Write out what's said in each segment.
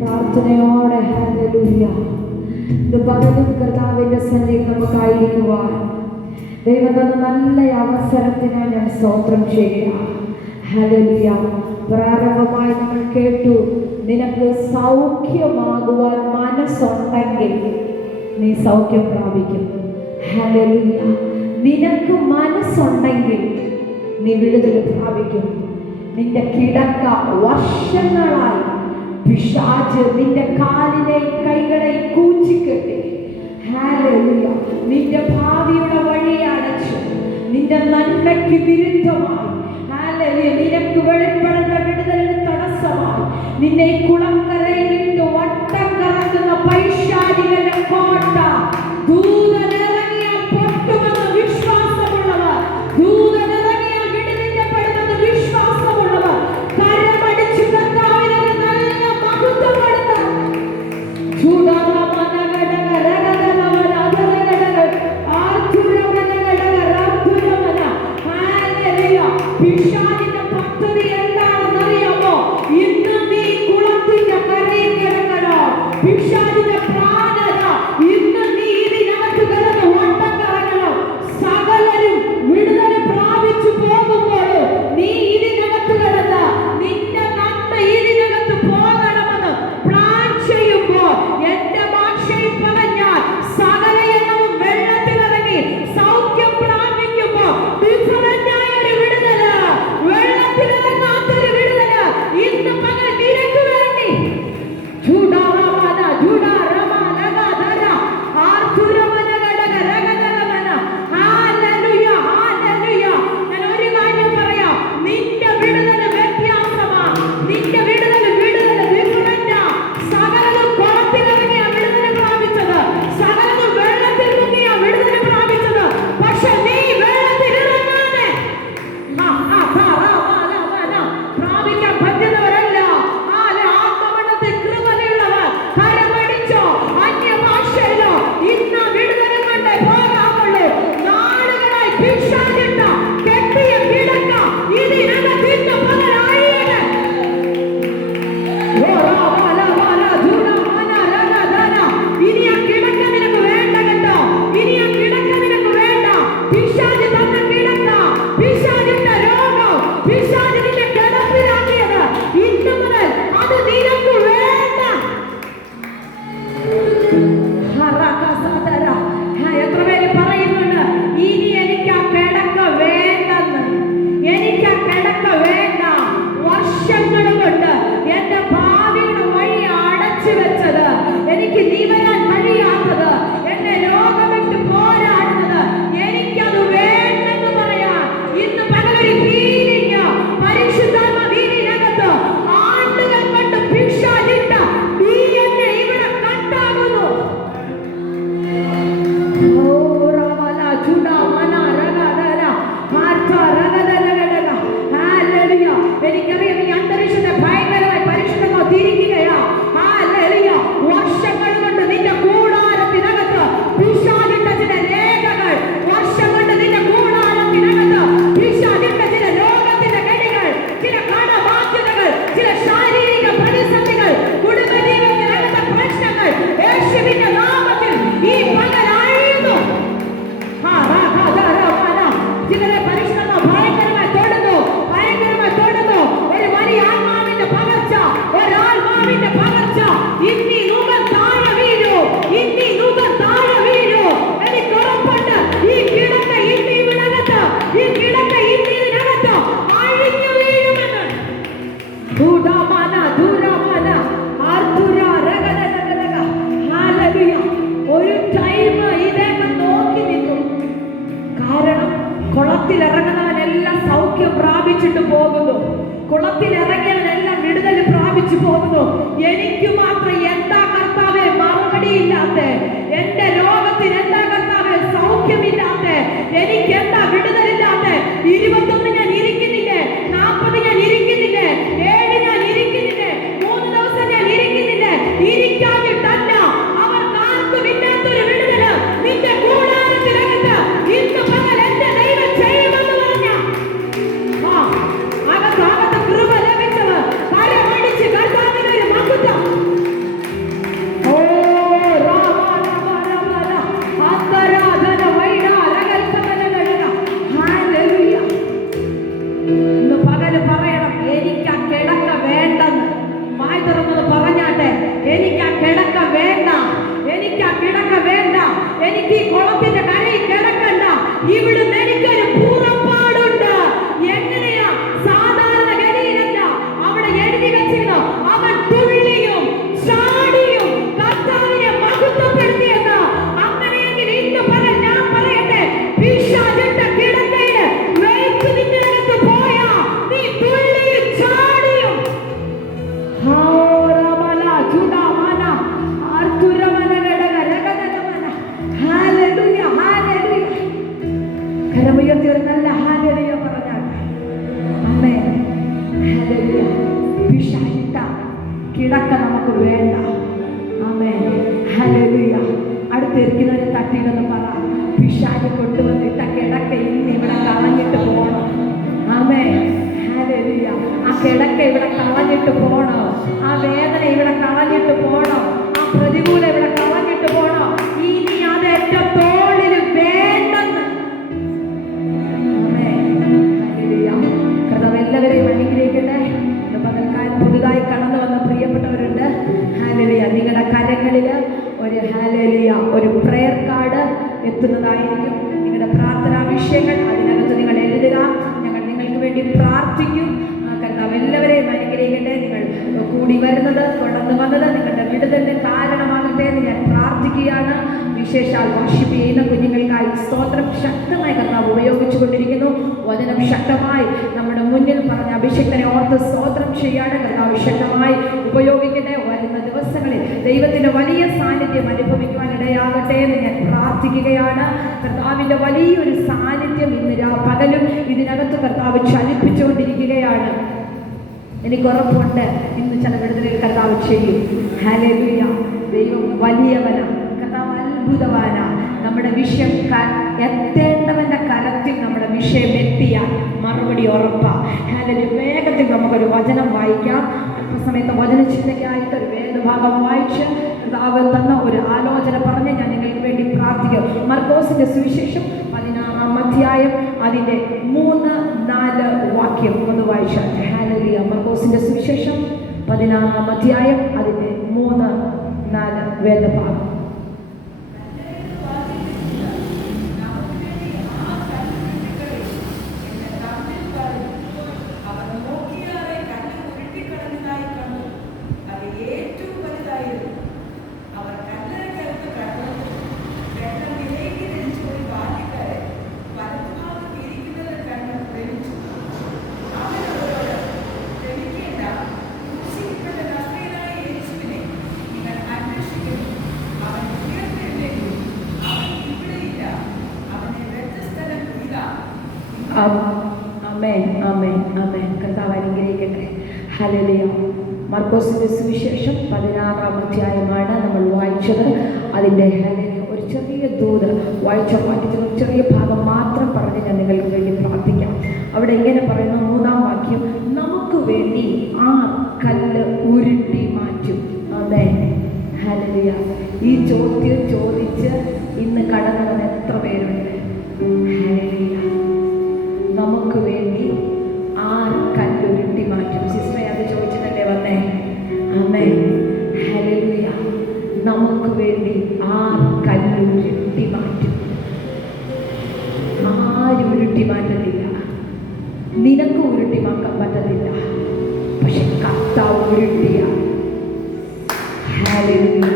പ്രാർത്ഥനയോടെ ഹല്ലേലൂയ. ഇത് പകലും കർത്താവിന്റെ സന്നിധിയിൽ നമുക്കായിരിക്കുവാൻ ദൈവം തന്ന നല്ല അവസരത്തിന് ഞാൻ സ്തോത്രം ചെയ്യുക. ഹല്ലേലൂയ. പ്രാരംഭമായി നമ്മൾ കേട്ടു, നിനക്ക് സൗഖ്യമാകുവാൻ മനസ്സുണ്ടെങ്കിൽ നീ സൗഖ്യം പ്രാപിക്കും. ഹല്ലേലൂയ. നിനക്ക് മനസ്സുണ്ടെങ്കിൽ നീ വിടുതൽ പ്രാപിക്കും. നിന്റെ കിടക്ക വർഷങ്ങളായി പിശാച് നിന്റെ കാലിനെയും കൈകളെയും കൂച്ചിക്കെട്ടി, ഹല്ലേലൂയ, നിന്റെ ഭാവിയുടെ വഴി അടച്ചു, നിന്റെ നന്മയ്ക്ക് വിരുദ്ധമായി, ഹല്ലേലൂയ, നിനക്ക് വെളിപ്പെടേണ്ട വിടുതലിന് തടസ്സമായി നിന്നെ കുളക്കരയിലിട്ട് വട്ടം കറങ്ങുന്ന പൈശാചികന്റെ കോട്ട ദൂതനിറങ്ങിയാൽ പൊട്ടുമെന്ന് വിശ്വാസമുള്ളവർ, ദൂതനിറങ്ങിയാൽ വിടുവിക്കപ്പെടുമെന്ന് വിശ്വാസമുള്ളവർ കരമടിച്ചു കർത്താവിനെ ഒരു നല്ല മഹത്വം കൊടുത്ത് പിശാചിന്റെ പദ്ധതി എന്താണെന്നറിയാമോ? ഇന്ന് നീ കുളത്തിന്റെ കരയിൽ കിടക്കണോ? പിശാചിന്റെ പ്രാണത ഇന്ന് നീ ഇതിനകത്ത് കിടന്ന് വട്ടം കറങ്ങണം. സകലരും വിടുതൽ പ്രാപിച്ചു പോകുമ്പോൾ നീ ഇതിനകത്ത് കിടന്ന് നിന്റെ നന്മ ഇതിനകത്ത് പോകണമെന്ന് പ്ലാൻ ചെയ്യുമ്പോൾ എന്റെ ഭാഷയിൽ പറഞ്ഞാൽ സകല എണ്ണവും വെള്ളത്തിലിറങ്ങി സൗഖ്യം പ്രാപിക്കുമ്പോൾ ഡിഫറന്റായ ഒരു വിടുതല്, വെള്ളത്തിലിറങ്ങാത്തൊരു വിടുതല് ഇന്ന് പകൽ നിനക്ക് വേണ്ടി ഒരു ടൈം ഇതേക്ക് നോക്കി നിൽക്കും. കാരണം കുളത്തിലിറങ്ങുന്നവനെല്ലാം സൗഖ്യം പ്രാപിച്ചിട്ട് പോകുന്നു, കുളത്തിലിറങ്ങിയവനെല്ലാം വിടുതൽ പ്രാപിച്ചു പോകുന്നു. എനിക്ക് മാത്രം എന്താ കർത്താവേ മറുപടിയില്ലാത്ത, എന്റെ ലോകത്തിന് എന്താ കർത്താവേ സൗഖ്യമില്ലാത്ത, എനിക്ക് എന്താ വിടുതലില്ലാത്ത? 21 ഞാൻ ഇരിക്കുന്നില്ലേ, 40 ഞാൻ ഇരിക്കുന്നില്ലേ, 7 ഞാൻ ഇരിക്കുന്നില്ലേ, 3 ദിവസം ഞാൻ ഇരിക്കുന്നില്ലേ? ഇരിക്കാതിട്ടല്ല, അവർക്കാർക്കും ഇല്ലാത്തൊരു വിടുതല് നിന്റെ കൂടാരത്തിനകത്ത് ഇന്ന് പകൽ എന്റെ ദൈവം ചെയ്യുമെന്ന് പറഞ്ഞ ഞരക്കം ഇവിടെ കളഞ്ഞിട്ട് പോണോ, ആ വേദന ഇവിടെ കളഞ്ഞിട്ട് പോണോ, ആ പ്രതികൂലം ഇവിടെ കളഞ്ഞിട്ട് പോണോ. ഇനി അത് എന്റെ തോളിൽ വേണ്ടെന്ന്. കർത്താവ് എല്ലാവരെയും അനുഗ്രഹിക്കട്ടെ. പകൽക്കാലം പുതുതായി കടന്നു വന്ന പ്രിയപ്പെട്ടവരുണ്ട്. ഹല്ലേലൂയ. നിങ്ങളുടെ കരങ്ങളിൽ ഒരു പ്രയർ കാർഡ് എത്തുന്നതായിരിക്കും. നിങ്ങളുടെ പ്രാർത്ഥനാ വിഷയങ്ങൾ അതിനകത്ത് നിങ്ങൾ എഴുതുക. ഞങ്ങൾ നിങ്ങൾക്ക് വേണ്ടി പ്രാർത്ഥിക്കും. കർത്താവ് എല്ലാവരെയും അനുഗ്രഹിക്കട്ടെ. നിങ്ങൾ കൂടി വരുന്നത്, കടന്നു വന്നത് നിങ്ങളുടെ വിടുതലിന് കാരണമാകട്ടെ എന്ന് ഞാൻ പ്രാർത്ഥിക്കുകയാണ്. വിശേഷാൽ വർഷിപ്പ് ചെയ്യുന്ന കുഞ്ഞുങ്ങൾക്കായി സ്തോത്രം ശക്തമായി കർത്താവ് ഉപയോഗിച്ചു കൊണ്ടിരിക്കുന്നു. വചനം ശക്തമായി നമ്മുടെ മുന്നിൽ പറഞ്ഞ അഭിഷേകനെ ഓർത്ത് സ്തോത്രം ചെയ്യാണ്. കർത്താവ് ശക്തമായി ഉപയോഗിക്കട്ടെ. വരുന്ന ദിവസങ്ങളിൽ ദൈവത്തിന്റെ വലിയ സാന്നിധ്യം അനുഭവിക്കുവാൻ ഇടയാകട്ടെ എന്ന് ഞാൻ പ്രാർത്ഥിക്കുകയാണ്. കർത്താവിന്റെ വലിയൊരു സാന്നിധ്യം ഇന്ന് പകലും ഇതിനകത്ത് കർത്താവ് ചലിപ്പിച്ചുകൊണ്ടിരിക്കുകയാണ്. എനിക്ക് ഉറപ്പുണ്ട് ഇന്ന് ചില വിടുതലുകൾ കർത്താവ് ചെയ്യും. ഹല്ലേലൂയ. ദൈവം വലിയവനാണ്, കർത്താവ് അത്ഭുതവാനാണ്. നമ്മുടെ വിഷയം എത്തേണ്ടവന്റെ കരത്തിൽ നമ്മുടെ വിഷയം എത്തിയാൽ മറുപടി ഉറപ്പാണ്. ഹല്ലേലൂയ. വേഗത്തിൽ നമുക്കൊരു വചനം വായിക്കാം. അല്പസമയത്ത് വചനചിന്തയ്ക്കായിട്ട് ഒരു വേദഭാഗം വായിച്ച് കർത്താവ് തന്ന ഒരു ആലോചന പറഞ്ഞ് ഞാൻ നിങ്ങൾക്ക് വേണ്ടി പ്രാർത്ഥിക്കും. മർക്കോസിന്റെ സുവിശേഷം 16-ാം അധ്യായം അതിന്റെ 3-4 വാക്യം ഒന്ന് വായിച്ചാൽ. ഹല്ലേലൂയ. മർക്കോസിന്റെ സുവിശേഷം 16-ാം അധ്യായം അതിന്റെ 3-4 വേദഭാഗം. കർത്താവ് അനുഗ്രഹിക്കട്ടെ. ഹല്ലേലൂയ. മർക്കോസിന്റെ സുവിശേഷം 16-ാം അധ്യായമാണ് നമ്മൾ വായിച്ചത്. അതിൻ്റെ ഹല്ലേലൂയ ഒരു ചെറിയ ദൂത് വായിച്ച വാക്യത്തിൽ ഒരു ചെറിയ ഭാഗം മാത്രം പറഞ്ഞ് ഞാൻ നിങ്ങൾക്ക് വേണ്ടി പ്രാർത്ഥിക്കാം. അവിടെ ഇങ്ങനെ പറയുന്നു, 3-ാം വാക്യം, നമുക്ക് വേണ്ടി ആ കല്ല് ഉരുട്ടി മാറ്റും. ആമേൻ. ഹല്ലേലൂയ. ഈ ചോദ്യം ചോദിച്ച് ഇന്ന് കടന്നു വന്ന എത്ര പേരുണ്ട്? ഹല്ലേലൂയ. നമുക്ക് വേണ്ടി ആ കല്ലുരുട്ടി മാറ്റും. സിസ്റ്ററെ അത് ചോദിച്ചിട്ടല്ലേ വന്നേ? ആമേൻ. ഹല്ലേലൂയ. നമുക്ക് വേണ്ടി ആ കല്ലുരുട്ടി മാറ്റും. ആരും ഉരുട്ടി മാറ്റത്തില്ല, നിനക്ക് ഉരുട്ടി മാക്കാൻ പറ്റത്തില്ല. പക്ഷെ കർത്താവ് ഉരുട്ടിയ, ഹല്ലേലൂയ,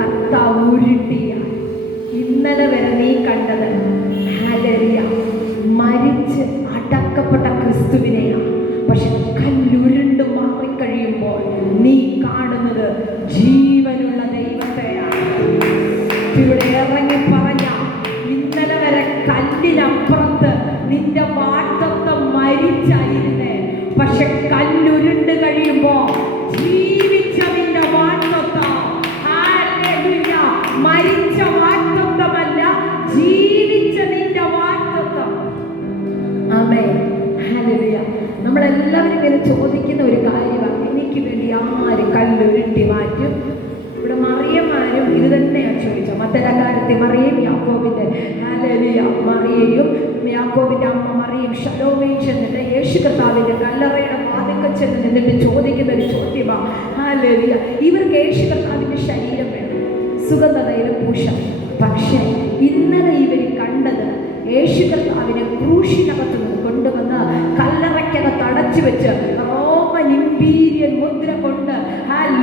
കർത്താവ് ഉരുട്ടിയ ഇന്നലെ വരെ നീ കണ്ടത് ഹല്ലേലൂയ മരിച്ച് അടക്കപ്പെട്ട ക്രിസ്തുവിനെയാണ്. പക്ഷെ കല്ലുരുണ്ട് മാറിക്കഴിയുമ്പോൾ നീ കാണുന്നത് ജീവനുള്ള ദൈവത്തെയാണ്. ഇവിടെ ഇറങ്ങി പറഞ്ഞ ഇന്നലെ വരെ കല്ലിനപ്പുറത്ത് നിന്റെ വാട്ടത്വം മരിച്ചായിരുന്നേ. പക്ഷെ കല്ലുരുണ്ട് കഴിയുമ്പോ ജീവിച്ചതിന്റെ വാട്ടത്വം, ഹല്ലേലൂയ, മരിച്ച വാട്ടത്വമല്ല, ജീവിച്ചതിന്റെ വാട്ടത്വം. ആമേൻ. ഹല്ലേലൂയ. നമ്മളെല്ലാവരും ഇങ്ങനെ ചോദിക്കുന്ന ഒരു കാര്യമാണ്, എനിക്ക് വേണ്ടി ആര് കല്ലുരുട്ടി മാറ്റും? ഇവിടെ മറിയമാരും ഇത് തന്നെയാണ് ചോദിച്ചത്. മഗ്ദലക്കാരത്തി മറിയയും യാക്കോബിന്റെ ഹല്ലേലൂയ മറിയയും യാക്കോബിന്റെ അമ്മ മറിയയും ശലോമയും ചെന്നിട്ട് യേശു കർത്താവിന്റെ കല്ലറയുടെ വാതിൽക്കൽ ചെന്ന് നിന്നിട്ട് ചോദിക്കുന്ന ഒരു ചോദ്യമാണ്. ഹല്ലേലൂയ. ഇവർക്ക് യേശു കർത്താവിന്റെ ശരീരം വേണം, സുഗന്ധതൈലം പൂശം. പക്ഷേ ഇന്നലെ ഇവർ കണ്ടത് യേശു കർത്താവിനെ ക്രൂശിനകത്ത് കൊണ്ടുവന്ന് കല്ലറയ്ക്കകത്ത് അടച്ചു വെച്ച് റോമൻ ഇമ്പീരിയൽ മുദ്ര കൊണ്ട്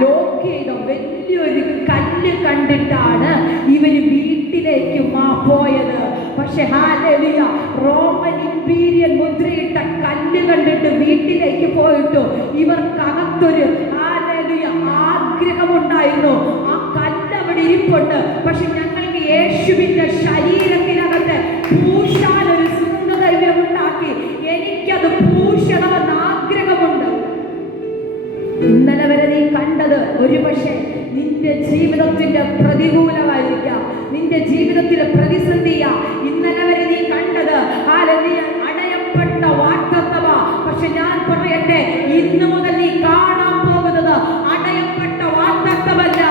ലോക്ക് ചെയ്ത വലിയൊരു കല്ല് കണ്ടിട്ടാണ് ഇവര് വീട്ടിലേക്ക് പോയത്. പക്ഷെ ഹല്ലേലൂയ, റോമൻ ഇമ്പീരിയൽ മുദ്രയിട്ട കല്ല് കണ്ടിട്ട് വീട്ടിലേക്ക് പോയിട്ടു ഇവർക്കകത്തൊരു ഹല്ലേലൂയ ആഗ്രഹമുണ്ടായിരുന്നു. ആ കല്ല് അവിടെ ഇരിപ്പുണ്ട്. പക്ഷെ ഞങ്ങൾക്ക് യേശുവിന്റെ ശരീരത്തിനകത്ത് പൂശാൻ ഒരു സുഗന്ധദ്രവ്യം ഉണ്ടാക്കി, എനിക്കത് പൂശണമെന്ന് ആഗ്രഹമുണ്ട്. ഇന്നലെ വരെ നീ കണ്ടത് ഒരുപക്ഷെ നിന്റെ ജീവിതത്തിന്റെ പ്രതികൂലമായിരിക്കാം, നിന്റെ ജീവിതത്തിലെ പ്രതിസന്ധിയാ. ഇന്നലെ വരെ നീ കണ്ടത് നീ അടയപ്പെട്ട വാഗ്ദത്തമാ. പക്ഷെ ഞാൻ പറയട്ടെ, ഇന്ന് മുതൽ നീ കാണാൻ പോകുന്നത് അടയപ്പെട്ട വാഗ്ദത്തമല്ല.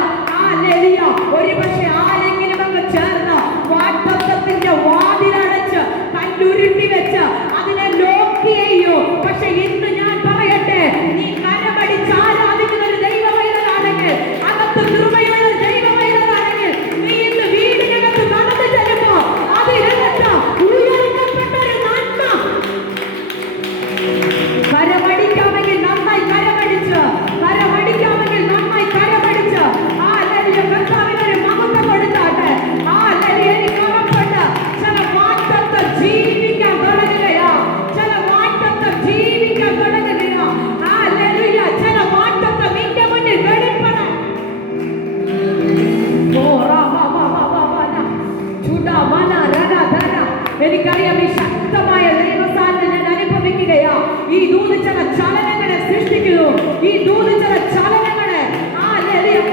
ഹല്ലേലൂയ. ഒരുപക്ഷെ ആരെങ്കിലും അങ്ങ് ചേർന്ന് വാഗ്ദത്തത്തിന്റെ വാതിലടച്ച് കല്ലുരുട്ടി വെച്ച് അതിനെ ലോക്ക് ചെയ്യോ. പക്ഷെ ഇന്ന് ഞാൻ പറയട്ടെ, നീ കരമടിച്ച് ആരാധിക്കുന്ന ഒരു ദൈവമൈതലാണെങ്കിൽ, അകത്ത് കൃപയുള്ള ദൈവമൈതലാണെങ്കിൽ, നീ ഇന്ന് വീടിനകത്ത് നടന്നു ചെല്ലുമ്പോ അതിനകത്ത് ഉയർത്തപ്പെട്ട ഒരു നന്മ. കരമടിക്കാമെങ്കിൽ നന്നായി കരമടിച്ച്, കരമടിക്കാമെങ്കിൽ നന്നായി കരമടിച്ച് കർത്താവിനൊരു മഹത്വം കൊടുത്താട്ടെ. എനിക്ക് ഉറപ്പുണ്ട് ചില മാറ്റത്തെ ജീവിക്കാൻ തുടങ്ങുകയാ, ചില മാറ്റത്തെ ജീവിക്കാൻ തുടങ്ങുകയാ. ചില മാറ്റത്തെ നിന്റെ മുന്നിൽ വെളിപ്പെടാൻ. എനിക്കറിയാം ഈ ശക്തമായ ദൈവസാന്നിധ്യം ഞാൻ അനുഭവിക്കുകയാ. ഈ ദൂത് ചില ചലനങ്ങളെ സൃഷ്ടിക്കുന്നു. ഈ ദൂത് ചില ചലനങ്ങളെ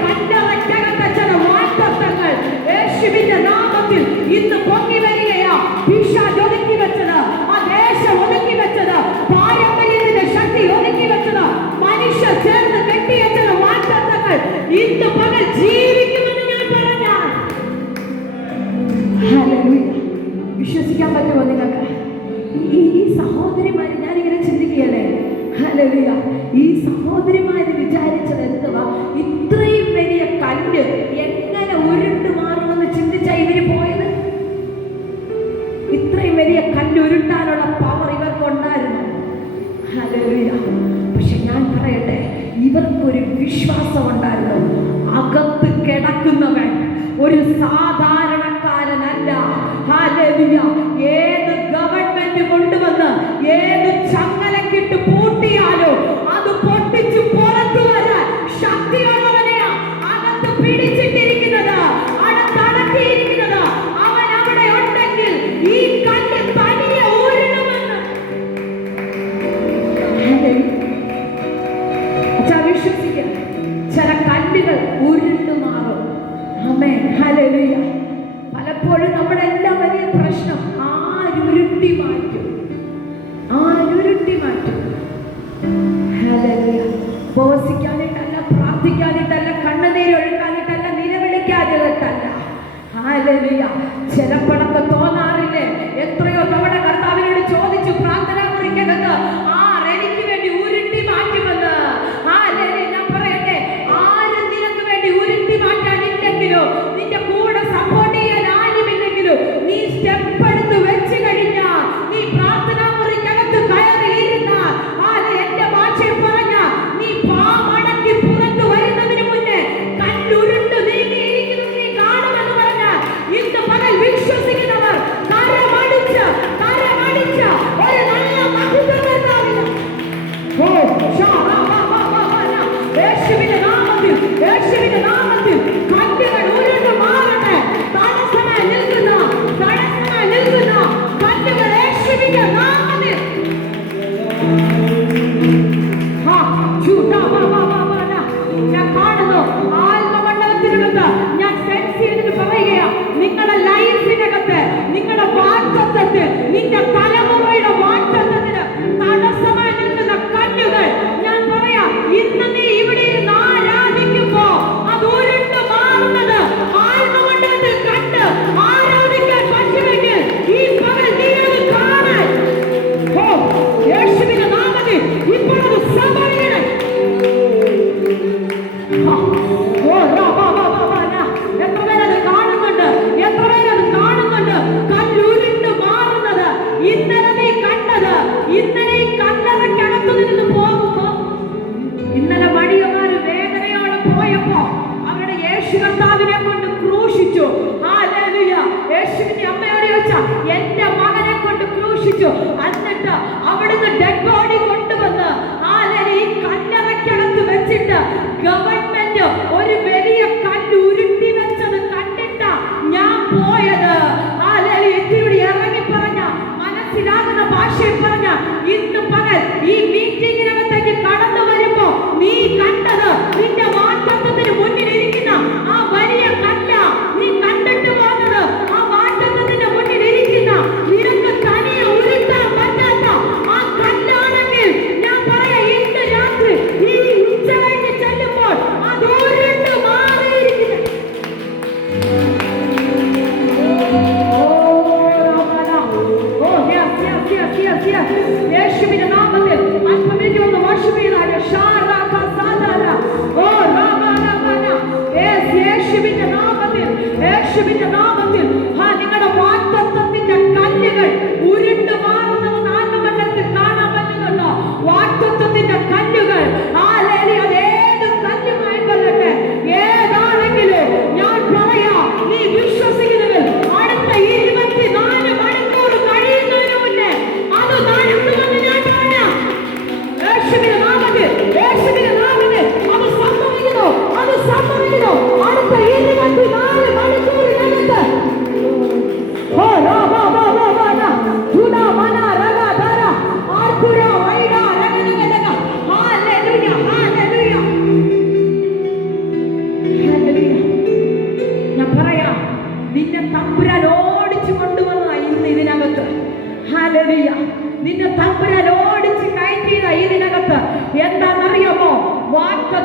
കണ്ടവറ്റകത്തെ ചില വാഗ്ദത്തങ്ങൾ യേശുവിന്റെ നാമത്തിൽ ഇന്ന് പൊങ്ങി വരികയാ. പിശാച് ഒതുക്കി വെച്ചത്, ആ ദേശം ഒതുക്കി വെച്ചത്, പാരമ്പര്യത്തിന്റെ ശക്തി ഒതുക്കി വെച്ചത്, മനുഷ്യർ ചേർന്ന് കെട്ടിയ ചില വാഗ്ദത്തങ്ങൾ ഇന്ന് പകൽ ജീവിക്കുമെന്ന് ഞാൻ പറഞ്ഞാൽ വിശ്വസിക്കാൻ പറ്റുമോ നിങ്ങൾക്ക്? ഈ സഹോദരിമാര് ഞാനിങ്ങനെ ചിന്തിക്കുകയാണ്. ഹല്ലേലൂയ. ഈ സഹോദരിമാര് വിചാരിച്ചത് എന്തുവാ? ഇത്രയും വലിയ കല്ല് എങ്ങനെ ഉരുണ്ടു മാറുമെന്ന് ചിന്തിച്ചാ ഇവര് പോയത്. ഇത്രയും വലിയ കല്ല് ഉരുട്ടാനുള്ള പവർ ഇവർക്കുണ്ടായിരുന്നു. ഹല്ലേലൂയ. പക്ഷെ ഞാൻ പറയട്ടെ, ഇവർക്കൊരു വിശ്വാസം ഉണ്ടായിരുന്നു. അകത്ത് കിടക്കുന്നവൻ ഒരു സാധാരണക്കാരനല്ല. ഹല്ലേലൂയ. ഏത് ഗവൺമെന്റ് കൊണ്ടുവന്ന് ഏത് ചങ്ങലക്കിട്ട് പൂട്ടിയാലോ അത് പൊട്ടിച്ച് പുറത്തു വരാൻ ശക്തിയുള്ളവനെയാ അകത്ത് പിടിച്ചിട്ടിരിക്കുന്നത്, അടക്കിയിരിക്കുന്നത്. അവൻ അവിടെ ഉണ്ടെങ്കിൽ ഈ കല്ല് തനിയെ ഊരണമെന്ന് വിശ്വസിക്കുക. ചില കല്ലുകൾ ഉരുണ്ടു മാറും. ആമേൻ. ഹല്ലേലൂയ. പലപ്പോഴും നമ്മുടെ എല്ലാ വലിയ പ്രശ്നം ആരുരുട്ടി മാറ്റും, ആരുരുട്ടി മാറ്റും. ഹല്ലേലൂയ. ഉപവസിക്കാനായിട്ടല്ല, പ്രാർത്ഥിക്കാനായിട്ടല്ല, കണ്ണുനീരൊഴുക്കാനായിട്ടല്ല, നിലവിളിക്കാനായിട്ടല്ല. ഹല്ലേലൂയ. ചിലപ്പോഴൊക്കെ തോന്നാറില്ലേ, എത്രയോ തവണ കർത്താവിനോട് ചോദിച്ചു പ്രാർത്ഥനാ മുറിക്കകത്ത് എനിക്ക് വേണ്ടി ഉരുട്ടി മാറ്റുമെന്ന്. ഹല്ലേലൂയ. ഞാൻ പറയട്ടെ, ആരും നിനക്ക് വേണ്ടി ഉരുട്ടി മാറ്റാനില്ലെങ്കിലോ, നിന്റെ കൂടെ സപ്പോർട്ട് ചെയ്യാൻ ആരുമില്ലെങ്കിലോ, നീ സ്റ്റെപ്പ് എടുത്ത് വെച്ച് കഴിഞ്ഞാൽ, നീ പ്രാർത്ഥനാ മുറിക്കകത്ത് കയറിയിരുന്നാൽ, എന്റെ ഭാഷയിൽ പറഞ്ഞ നീ പാമടക്കി പുറത്തു വരുന്നതിന് മുന്നേ കല്ലുരുണ്ട് നീങ്ങിയിരിക്കുന്നു നീ കാണുമെന്ന് പറഞ്ഞാൽ, ഇന്ന് പകൽ വിശ്വസിക്കുന്നവർ കരമടിച്ച് ഒരു നല്ല മഹത്വം ഉണ്ടാവില്ല. യേശുവിന്റെ നാമത്തിൽ, യേശുവിന്റെ നാമത്തിൽ കല്ലുകൾ ഉരുണ്ട് മാറട്ടെ. തടസ്സമായി നിൽക്കുന്ന കല്ലുകൾ യേശുവിന്റെ നാമത്തിൽ ഞാൻ കാണുന്നു. ആത്മമണ്ഡലത്തിനകത്ത് ഞാൻ സെൻസ് ചെയ്തിട്ട് പറയുകയാ, നിങ്ങളുടെ ലൈഫിനകത്ത്, നിങ്ങളുടെ വാഗ്ദത്തത്തിൽ, നിന്റെ തലമുറയുടെ വാഗ്ദത്തത്തിന് തടസ്സമായി നിൽക്കുന്ന കല്ലുകൾ ഞാൻ പറയാം, ഇന്ന് നീ ഇവിടെ ഇരുന്ന് ആരാധിക്കുമ്പോ അത് ഉരുണ്ട് മാറുന്നത് ആത്മമണ്ഡലത്തിൽ കണ്ട് ആരാധിക്കാൻ പറ്റുമെങ്കിൽ ഈ പകൽ നീ അത് കാണാൻ യേശുവിന്റെ നാമത്തിൽ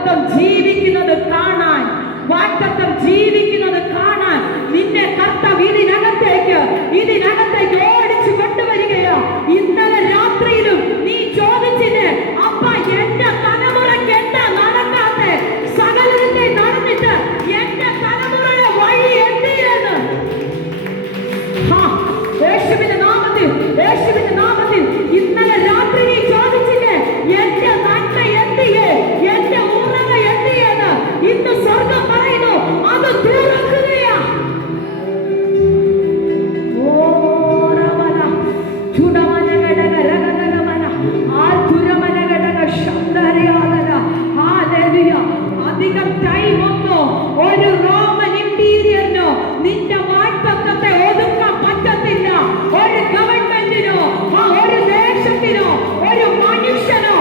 വാഗ്ദത്തം ജീവിക്കുന്നത് കാണാൻ, വാഗ്ദത്തം ജീവിക്കുന്നത് കാണാൻ നിന്നെ കർത്താവ് ഇതിനകത്തേക്ക് ഓടിച്ചു കൊണ്ടുവരികയോ. ഇന്നലെ രാത്രിയിലും നീ ചോദിച്ചിന്, അപ്പ എന്റെ തലമുറയ്ക്ക് എന്താ നടക്കാതെ? സകലതിന്റെ നടന്നിട്ട് എന്റെ തലമുറയുടെ വഴി എന്തിയെന്ന് യേശുവിന്റെ നാമത്തിൽ ഇന്നലെ രാത്രി നീ ചോദിച്ചില്ലേ, എന്റെ നന്മ എന്തിയേ, എന്റെ ഉറവ എന്തിയെന്ന് ഇന്ന് സ്വർഗം പറയുന്നു, അത് തുറക്കുകയാ. അധികം ടൈമൊന്നോ ഒരു റോമൻ ഇന്റീരിയറിനോ നിന്റെ വാഗ്ദത്തത്തെ ഒതുക്കാൻ പറ്റത്തില്ല. ഒരു ഗവൺമെന്റിനോ ഒരു ദേശത്തിനോ ഒരു മനുഷ്യനോ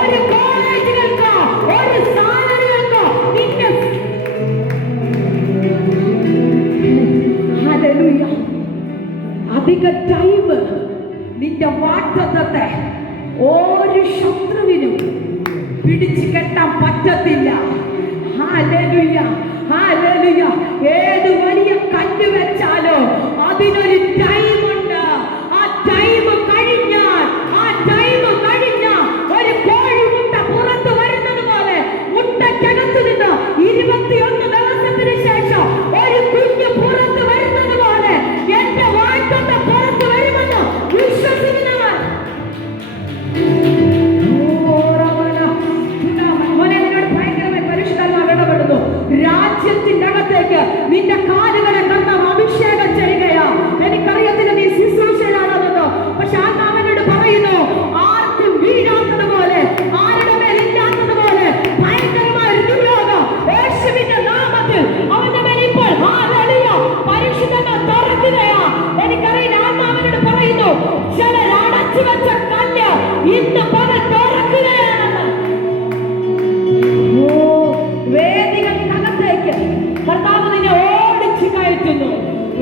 ഒരു കോളേജുകൾക്കോ ഒരു സാലറികൾക്കോ നിന്റെ അധിക ടൈം നിന്റെ വാഗ്ദത്തത്തെ ഒരു ശത്രുവിനും പിടിച്ചു കെട്ടാൻ പറ്റത്തില്ല. Hallelujah, hallelujah. ഏത് വലിയ കല്ല് വെച്ചാലോ അതിനൊരു ടൈമുണ്ട്. ആ ടൈം കഴിഞ്ഞാൽ ഒരു കോഴിമുട്ട പുറത്തു വരുന്നത് പോലെ മുട്ടയ്ക്കകത്ത് നിന്ന് 21 ദിവസത്തിന് ശേഷം ഒരു കുഞ്ഞ് പുറത്തു വരുന്നത് പോലെ എന്റെ വാഗ്ദത്തം പുറത്തു വരുമെന്ന് വിശ്വസിക്കുന്നവർ രാജ്യത്തിന്റെ അകത്തേക്ക് നിന്റെ കാലുകളെ കർത്താവ് അഭിഷേകം ചെയ്യുകയാ. എനിക്കറിയത്തില്ല നീ ശുശ്രൂഷയിലാണെന്നോ, പക്ഷെ അവനോട് പറയുന്നു, ആർക്കും വീഴാത്തതുപോലെ, ആരുടെ മേൽ ഇല്ലാത്തതുപോലെ ഭയങ്കരമായ ദുര്യോഗം യേശുവിന്റെ നാമത്തിൽ അവന്റെ മേൽ ഇപ്പോൾ പരിശുദ്ധങ്ങൾ തുറക്കുകയാ. എനിക്കറിയില്ല, ആത്മാവനോട് പറയുന്നു, ചിലർ അടച്ചു വെച്ച കല്ല് ഇന്ന് പകൽ തുറക്കുകയാണെന്ന്. വേദികൾക്കകത്തേക്ക് കർത്താവ് നിന്നെ ഓടിച്ചു കയറ്റുന്നു.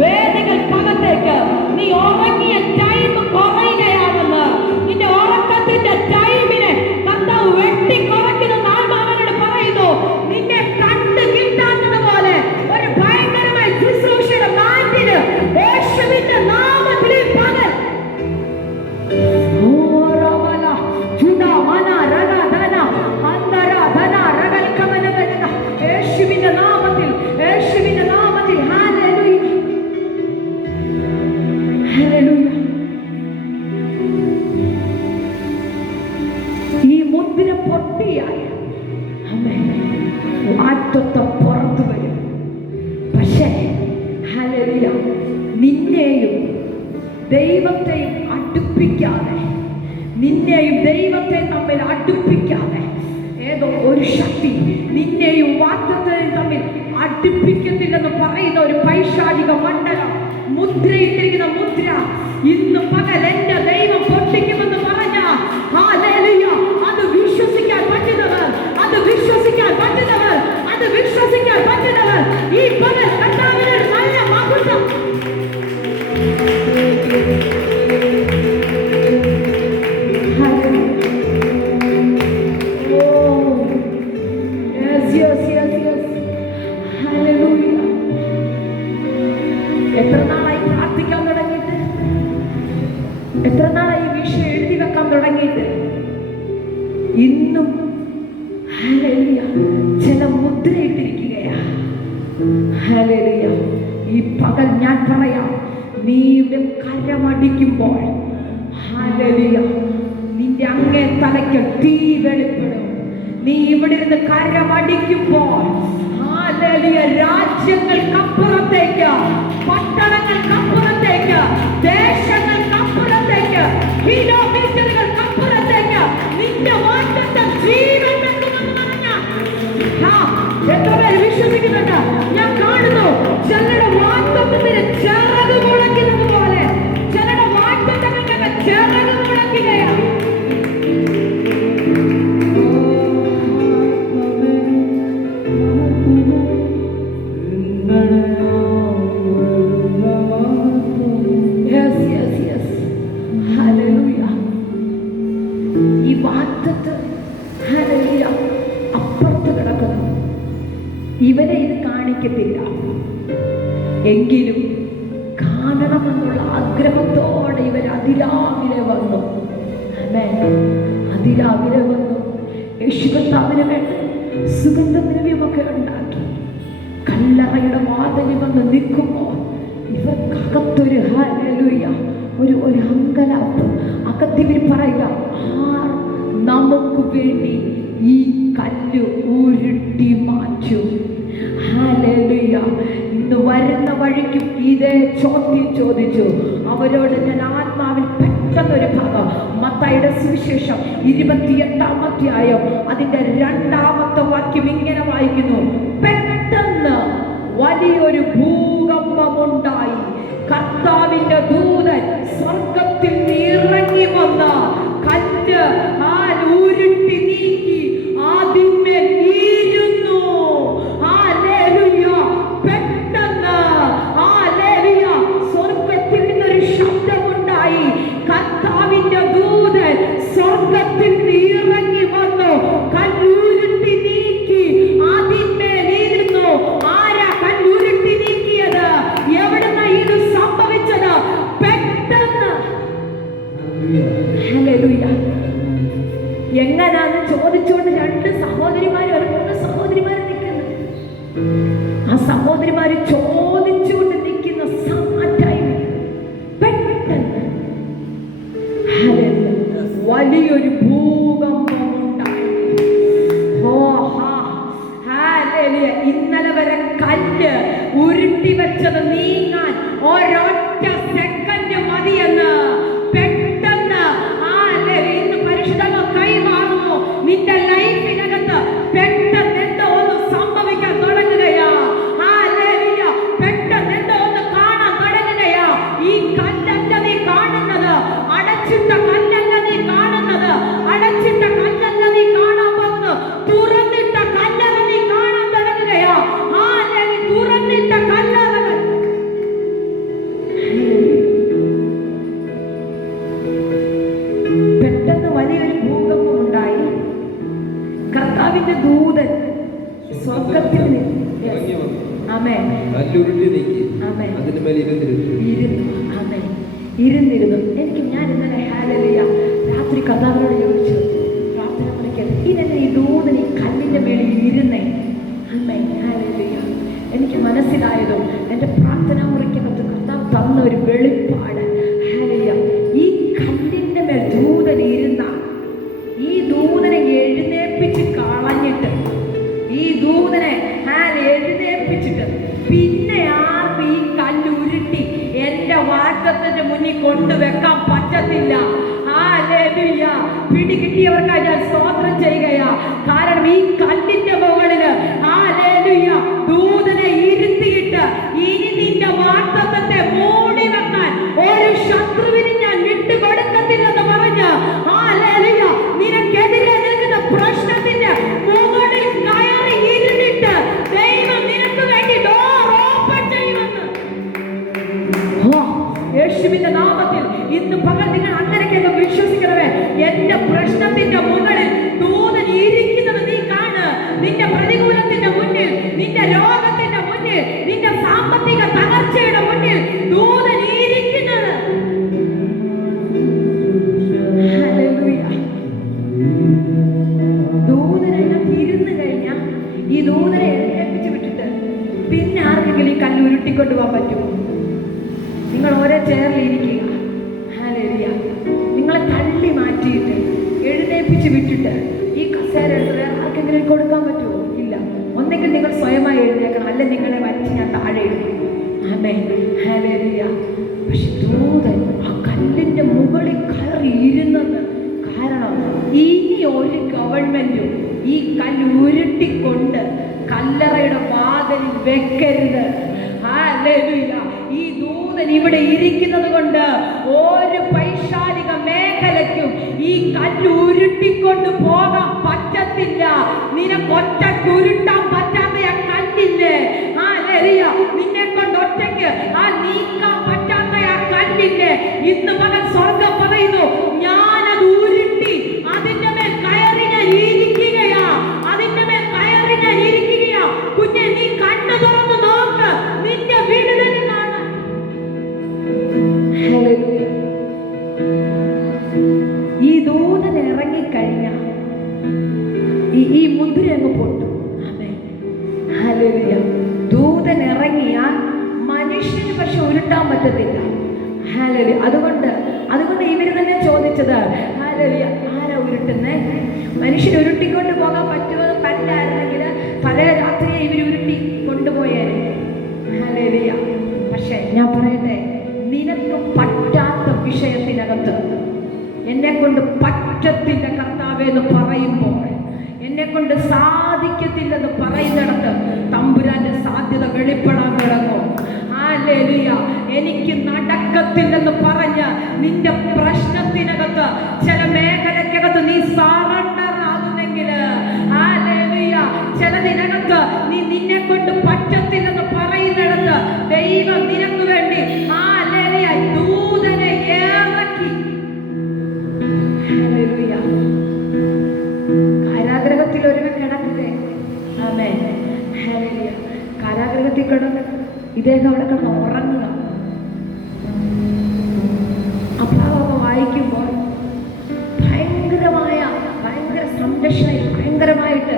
വേദികൾക്കകത്തേക്ക് നീ ഉറങ്ങിയ ടൈം കുറയുകയാണെന്ന്. നിന്റെ ഉറക്കത്തിന്റെ ടൈമിനെ കർത്താവ് വെട്ടിക്കുറയ്ക്കുന്ന ആത്മാവനോട് പറയുന്നു, നിന്നെ കണ്ടു കിട്ടാത്തതുപോലെ ഒരു ഭയങ്കരമായ ശുശ്രൂഷയുടെ മാറ്റിന് യേശുവിന്റെ നാമത്തിൽ പകൽ യേശുവിന്റെ നാമത്തിൽ ഹല്ലേലൂയ, ഹല്ലേലൂയ. ഈ മുദ്ര പൊട്ടിയാൽ വാഗ്ദത്തം പുറത്തു വരും. പക്ഷേ ഹല്ലേലൂയ, നിന്നെയും ദൈവത്തെയും അടുപ്പിക്കാതെ, നിന്നെയും ദൈവത്തെ തമ്മിൽ അടുപ്പിക്കാതെ ഏതോ ഒരു ശക്തി നിന്നെയും വാഗ്ദത്തത്തെയും തമ്മിൽ അടുപ്പിക്കുന്നില്ലെന്ന് പറയുന്ന ഒരു പൈശാചിക മണ്ഡലം, മുദ്രയിട്ടിരിക്കുന്ന മുദ്ര ഇന്ന് പകൽ എന്റെ ദൈവം പൊട്ടിക്കുമെന്ന് പറഞ്ഞ ഹല്ലേലൂയ, അത് വിശ്വസിക്കാൻ പറ്റുന്നവർ, ഈ പകൽ കർത്താവിന്റെ നല്ല മഹത്വം എത്ര നാളായി വിഷയം എഴുതി വെക്കാൻ തുടങ്ങിയിട്ട്? ഇന്നും ഹല്ലേലൂയ ചില മുദ്രയിട്ടിരിക്കുകയാ. ഹല്ലേലൂയ, ഈ പകൽ ഞാൻ പറയാം, നീയുടെ കരമടിക്കുമ്പോൾ ഹല്ലേലൂയ നിന്റെ അങ്ങേ തലയ്ക്ക് തീ വെളിപ്പെടും. നീ ഇവിടെ ഇരുന്ന് കരമടിക്കുമ്പോൾ ഹല്ലേലൂയ രാജ്യങ്ങൾക്കപ്പുറത്തേക്ക്, പട്ടണങ്ങൾക്കപ്പുറത്തേക്ക്, ദേശങ്ങൾക്കപ്പുറത്തേക്ക്, കിലോമീറ്ററുകൾക്കപ്പുറത്തേക്ക് നിന്റെ വാഗ്ദത്തം ജീവൻ വെക്കുമെന്ന് പറഞ്ഞാൽ എത്ര പേര് വിശ്വസിക്കുന്നുണ്ട്? ഞാൻ കാണുന്നു ചിലരുടെ വാഗ്ദത്തത്തിന് ചിറക് മുളയ്ക്കുന്നത് പോലെ, ചിലരുടെ വാഗ്ദത്തങ്ങൾക്ക് ചിറക് മുളയ്ക്കുകയാണ്. ഈ വാഗ്ദത്തം ഹല്ലേലൂയ ഇവരെ ഇത് കാണിക്കത്തില്ല. എങ്കിലും കാണണമെന്നുള്ള ആഗ്രഹത്തോടെ ഇവർ അതിരാവിലെ വന്നു. അതിരാവിലെ വന്നു. യേശുകർത്താവിന് വേണ്ടി സുഗന്ധദ്രവ്യമൊക്കെ ഉണ്ടാക്കി കല്ലറയുടെ വാതിലിൽ വന്ന് നിൽക്കുമ്പോൾ ഇവർക്കകത്തൊരു ഹല്ലേലൂയ, ഒരു അങ്കലാപ്പ്. അകത്തിവർ പറയുക, നമുക്ക് വേണ്ടി ഈ കല്ല് ഉരുട്ടി മാറ്റും. ഹല്ലേലൂയ. ഇന്ന് വരുന്ന വഴിക്കും ഇതേ ചോദ്യം ചോദിച്ചു അവരോട്. ഞാൻ ആത്മാവിൽ പെട്ടെന്നൊരു ഭാഗം മത്തായിയുടെ സുവിശേഷം 28-ാം അധ്യായം അതിന്റെ 2-ാമത്തെ വാക്യം ഇങ്ങനെ വായിക്കുന്നു. പെട്ടെന്ന് വലിയൊരു ഭൂകമ്പമുണ്ടായി. കർത്താവിന്റെ ദൂതൻ സ്വർഗത്തിൽ ഇറങ്ങി വന്ന കല്ല് ഉരുട്ടി നീക്കി അതിന്മേൽ ഇരുന്നു. ഹല്ലേലൂയ. പെട്ടെന്ന് ഹല്ലേലൂയ സ്വർഗത്തിൽ നിന്നൊരു ശബ്ദമുണ്ടായി. കർത്താവിന്റെ ദൂതൻ സ്വർഗത്തിൽ ഇറങ്ങി വന്നു കല്ലുരുട്ടി നീക്കി അതിന്മേൽ ഇരുന്നു. ആരാ കല്ലുരുട്ടി നീക്കിയത്? എവിടുന്ന ഇത് സംഭവിച്ചത്? പെട്ടെന്ന്. ഹല്ലേലൂയ. എങ്ങനാന്ന് ചോദിച്ചുകൊണ്ട് 2 സഹോദരിമാര്, 3 സഹോദരിമാര് നിൽക്കുന്നു. ആ സഹോദരിമാര് ചോദിച്ചുകൊണ്ട് നിൽക്കുന്ന ടൈമിൽ പെട്ടെന്ന് വലിയൊരു ഭൂകമ്പമുണ്ടായി. ഇന്നലെ വരെ കല്ല് ഉരുട്ടി വെച്ചത് നീങ്ങാൻ ഒരൊറ്റ സെക്കൻഡ് മതിയെന്ന് പെട്ടെന്ന് ഇന്ന് പരിശുദ്ധമ കൈമാറുമോ? നിന്റെ ലൈഫിനകത്ത് പെട്ടെന്ന് എന്തോ ഒന്ന് സംഭവിക്കാൻ തുടങ്ങുകയാ. പെട്ടെന്ന് എന്തോ ഒന്ന് കാണാൻ തുടങ്ങുകയാ. ഈ കല്ലല്ല നീ കാണുന്നത്, അടച്ചിട്ട കല്ലല്ല നീ കാണുന്നത്, അടച്ചിട്ട കല്ലല്ല നീ കാണാൻ പോകുന്നത്, തുറന്നിട്ട കല്ലറ നീ കാണാൻ തുടങ്ങുകയാ. തുറന്നിട്ട കല്ലറകൾ. പെട്ടെന്ന് വലിയൊരു ഭൂകമ്പം ഉണ്ടായി. കർത്താവിന്റെ ദൂതൻ സ്വർഗത്തിൽ ഇരുന്നിരുന്നു. ഞാൻ ഇന്നലെ ഹല്ലേലൂയ രാത്രി കർത്താവിനോട് ചോദിച്ചു, പ്രാർത്ഥന മുറിക്കട്ടെ, ഇതെന്നെ ഈ ദൂതൻ ഈ കല്ലിന്റെ മേളിൽ ഇരുന്നേ? ഹല്ലേലൂയ. എനിക്ക് മനസ്സിലായതും എൻ്റെ പ്രാർത്ഥന മുറിക്കകത്ത് കർത്താവ് തന്ന ഒരു വെളിപ്പാട്. ഹല്ലേലൂയ. ഈ കല്ലിന്റെ മേൽ ദൂതൻ ഇരുന്ന ഈ ദൂതനെ എഴുന്നേൽപ്പിച്ച് കളഞ്ഞിട്ട്, ഈ ദൂതനെ എഴുന്നേൽപ്പിച്ചിട്ട് പിന്നെ ആർക്കും ഈ കല്ല് ഉരുട്ടി എന്റെ വാഗ്ദത്തത്തിന്റെ മുന്നിൽ കൊണ്ടുവെക്കാൻ പറ്റത്തില്ല. ഹല്ലേലൂയ. പിടികിട്ടിയവർക്കായി ഞാൻ സ്തോത്രം ചെയ്യുകയാ. കാരണം ഈ കല്ലിന്റെ മുകളില് ഹല്ലേലൂയ ദൂതനെ ഇരുത്തിയിട്ട് ഇനി നിന്റെ വാഗ്ദത്തത്തെ മൂടി വെക്കാൻ ഒരു ശത്രുവിന് ഞാൻ വിട്ടുകൊടുക്കത്തില്ലെന്ന് പറഞ്ഞ് ഹല്ലേലൂയ നിനക്കെതിരെ നിൽക്കുന്ന പ്രശ്നത്തിന്റെ മുകളിൽ കയറി ഇരുന്നിട്ട് ദൈവം നിനക്ക് വേണ്ടി ഡോർ ഓപ്പൺ ചെയ്യുമെന്ന്. യേശുവിന്റെ നാമത്തിൽ ഇന്ന് പകൽ നിങ്ങൾ അങ്ങനെയൊക്കെ വിശ്വസിക്കണമേ. എന്റെ പ്രശ്നത്തിന്റെ മുകളിൽ ദൂതൻ ഇരിക്കുന്നത് നീ കാണ്. നിന്റെ പ്രതികൂലത്തിന്റെ മുന്നിൽ, നിന്റെ രോഗത്തിന്റെ മുന്നിൽ, നിന്റെ സാമ്പത്തിക തകർച്ചയുടെ മുന്നിൽ ദൂതൻ ഇരിക്കുന്നത്. ദൂതനെല്ലാം ഇരുന്ന് കഴിഞ്ഞാൽ ഈ ദൂതനെ എഴുന്നേൽപ്പിച്ച് വിട്ടിട്ട് പിന്നെ ആർക്കെങ്കിലും ഈ കല്ല് ഉരുട്ടിക്കൊണ്ടു പോകാൻ പറ്റുമോ? നിങ്ങൾ ഓരോ ചെയറിൽ ഇരിക്കുക. ഹല്ലേലൂയ. നിങ്ങളെ തള്ളി മാറ്റിയിട്ട് എഴുന്നേൽപ്പിച്ച് വിട്ടിട്ട് ഈ കസേര എടുത്ത് വേറെ ആർക്കെങ്കിലും കൊടുക്കാൻ പറ്റുമോ? ഇല്ല. ഒന്നെങ്കിൽ നിങ്ങൾ സ്വയമായി എഴുന്നേക്കണം, അല്ലെ നിങ്ങളെ വലിച്ച് ഞാൻ താഴെ ഇടും. ആമേൻ. ഹല്ലേലൂയ. പക്ഷെ ദൂതൻ ആ കല്ലിന്റെ മുകളിൽ കയറി ഇരുന്നത് കാരണം ഇനി ഒരു ഗവൺമെന്റും ഈ കല്ല് ഉരുട്ടിക്കൊണ്ട് കല്ലറയുടെ വാതിലിൽ വെക്കരുത്. ഹല്ലേലൂയ. ഈ ദൂതൻ ഇവിടെ ഇരിക്കുന്നത് കൊണ്ട് ഒരു പൈശാചിക മേഖലയ്ക്കും ഈ കല്ല് ഉരുട്ടിക്കൊണ്ട് പോകാൻ പറ്റത്തില്ല. നിനക്കൊറ്റയ്ക്ക് ഉരുട്ടാൻ പറ്റാത്ത ആ കല്ലില്ലേ, ഹല്ലേലൂയ, നിന്നെ കൊണ്ട് ഒറ്റയ്ക്ക് നീക്കാൻ പറ്റാത്ത ആ കല്ലില്ലേ, ഇന്ന് പകൽ സ്വർഗ്ഗം പറയുന്നു, ഞാനത് ഉരുട്ടി അതിന്റെ മേൽ കയറി ഞാൻ ഇരിക്കുകയാ. അതിന്റെ മേൽ കയറി ഞാൻ ഇരിക്കുകയാ. കുഞ്ഞെ ദൂതൻ ഇറങ്ങിക്കഴിഞ്ഞ ഈ മുദ്ര അങ്ങ് പൊട്ടും. ആമേൻ. ഹല്ലേലൂയ. ദൂതൻ ഇറങ്ങിയാൽ മനുഷ്യന് പക്ഷെ ഉരുട്ടാൻ പറ്റത്തില്ല. ഹല്ലേലൂയ. അതുകൊണ്ട് ഇവര് തന്നെ ചോദിച്ചത്, ഹല്ലേലൂയ, ആരാ ഉരുട്ടുന്നേ? മനുഷ്യൻ ഉരുട്ടിക്കൊണ്ട് പോകാൻ പറ്റുമെന്ന് പറ്റായിരുന്നെങ്കിൽ പല രാത്രിയെ ഇവർ ഉരുട്ടി കൊണ്ടുപോയേനെ. ഹല്ലേലൂയ. പക്ഷെ ഞാൻ പറയട്ടെ, നിനക്ക് പറ്റാത്ത വിഷയത്തിനകത്ത് എന്നെ കൊണ്ട് പറ്റത്തില്ല കർത്താവേ എന്ന് പറയുമ്പോൾ, എന്നെ കൊണ്ട് സാധിക്കത്തില്ലെന്ന് പറയുന്നിടത്ത് തമ്പുരാന്റെ സാധ്യത വെളിപ്പെടാൻ തുടങ്ങും. ഹല്ലേലൂയ. എനിക്ക് നടക്കത്തില്ലെന്ന് പറഞ്ഞ് നിന്റെ പ്രശ്നത്തിനകത്ത്, ചില മേഖലക്കകത്ത് നീ സറണ്ടർ ആകുന്നെങ്കിൽ, ഹല്ലേലൂയ, ചിലതിനകത്ത് നിന്നെ കൊണ്ട് പറ്റത്തില്ലെന്ന് പറയുന്നിടത്ത് ദൈവം നിനക്ക് വേണ്ടി ഹല്ലേലൂയ ദൂതനെ ഇറക്കി. ഹല്ലേലൂയ. കാരാഗ്രഹത്തിൽ ഒരുവൻ കിടക്കുക. ആമേൻ. ഹല്ലേലൂയ. കാരാഗ്രഹത്തിൽ കിടന്ന് ഇദ്ദേഹം അവിടെ കിടന്ന് ഉറങ്ങുക. അപ്പോൾ വായിക്കുമ്പോൾ ഭയങ്കര സംരക്ഷണയിൽ ഭയങ്കരമായിട്ട്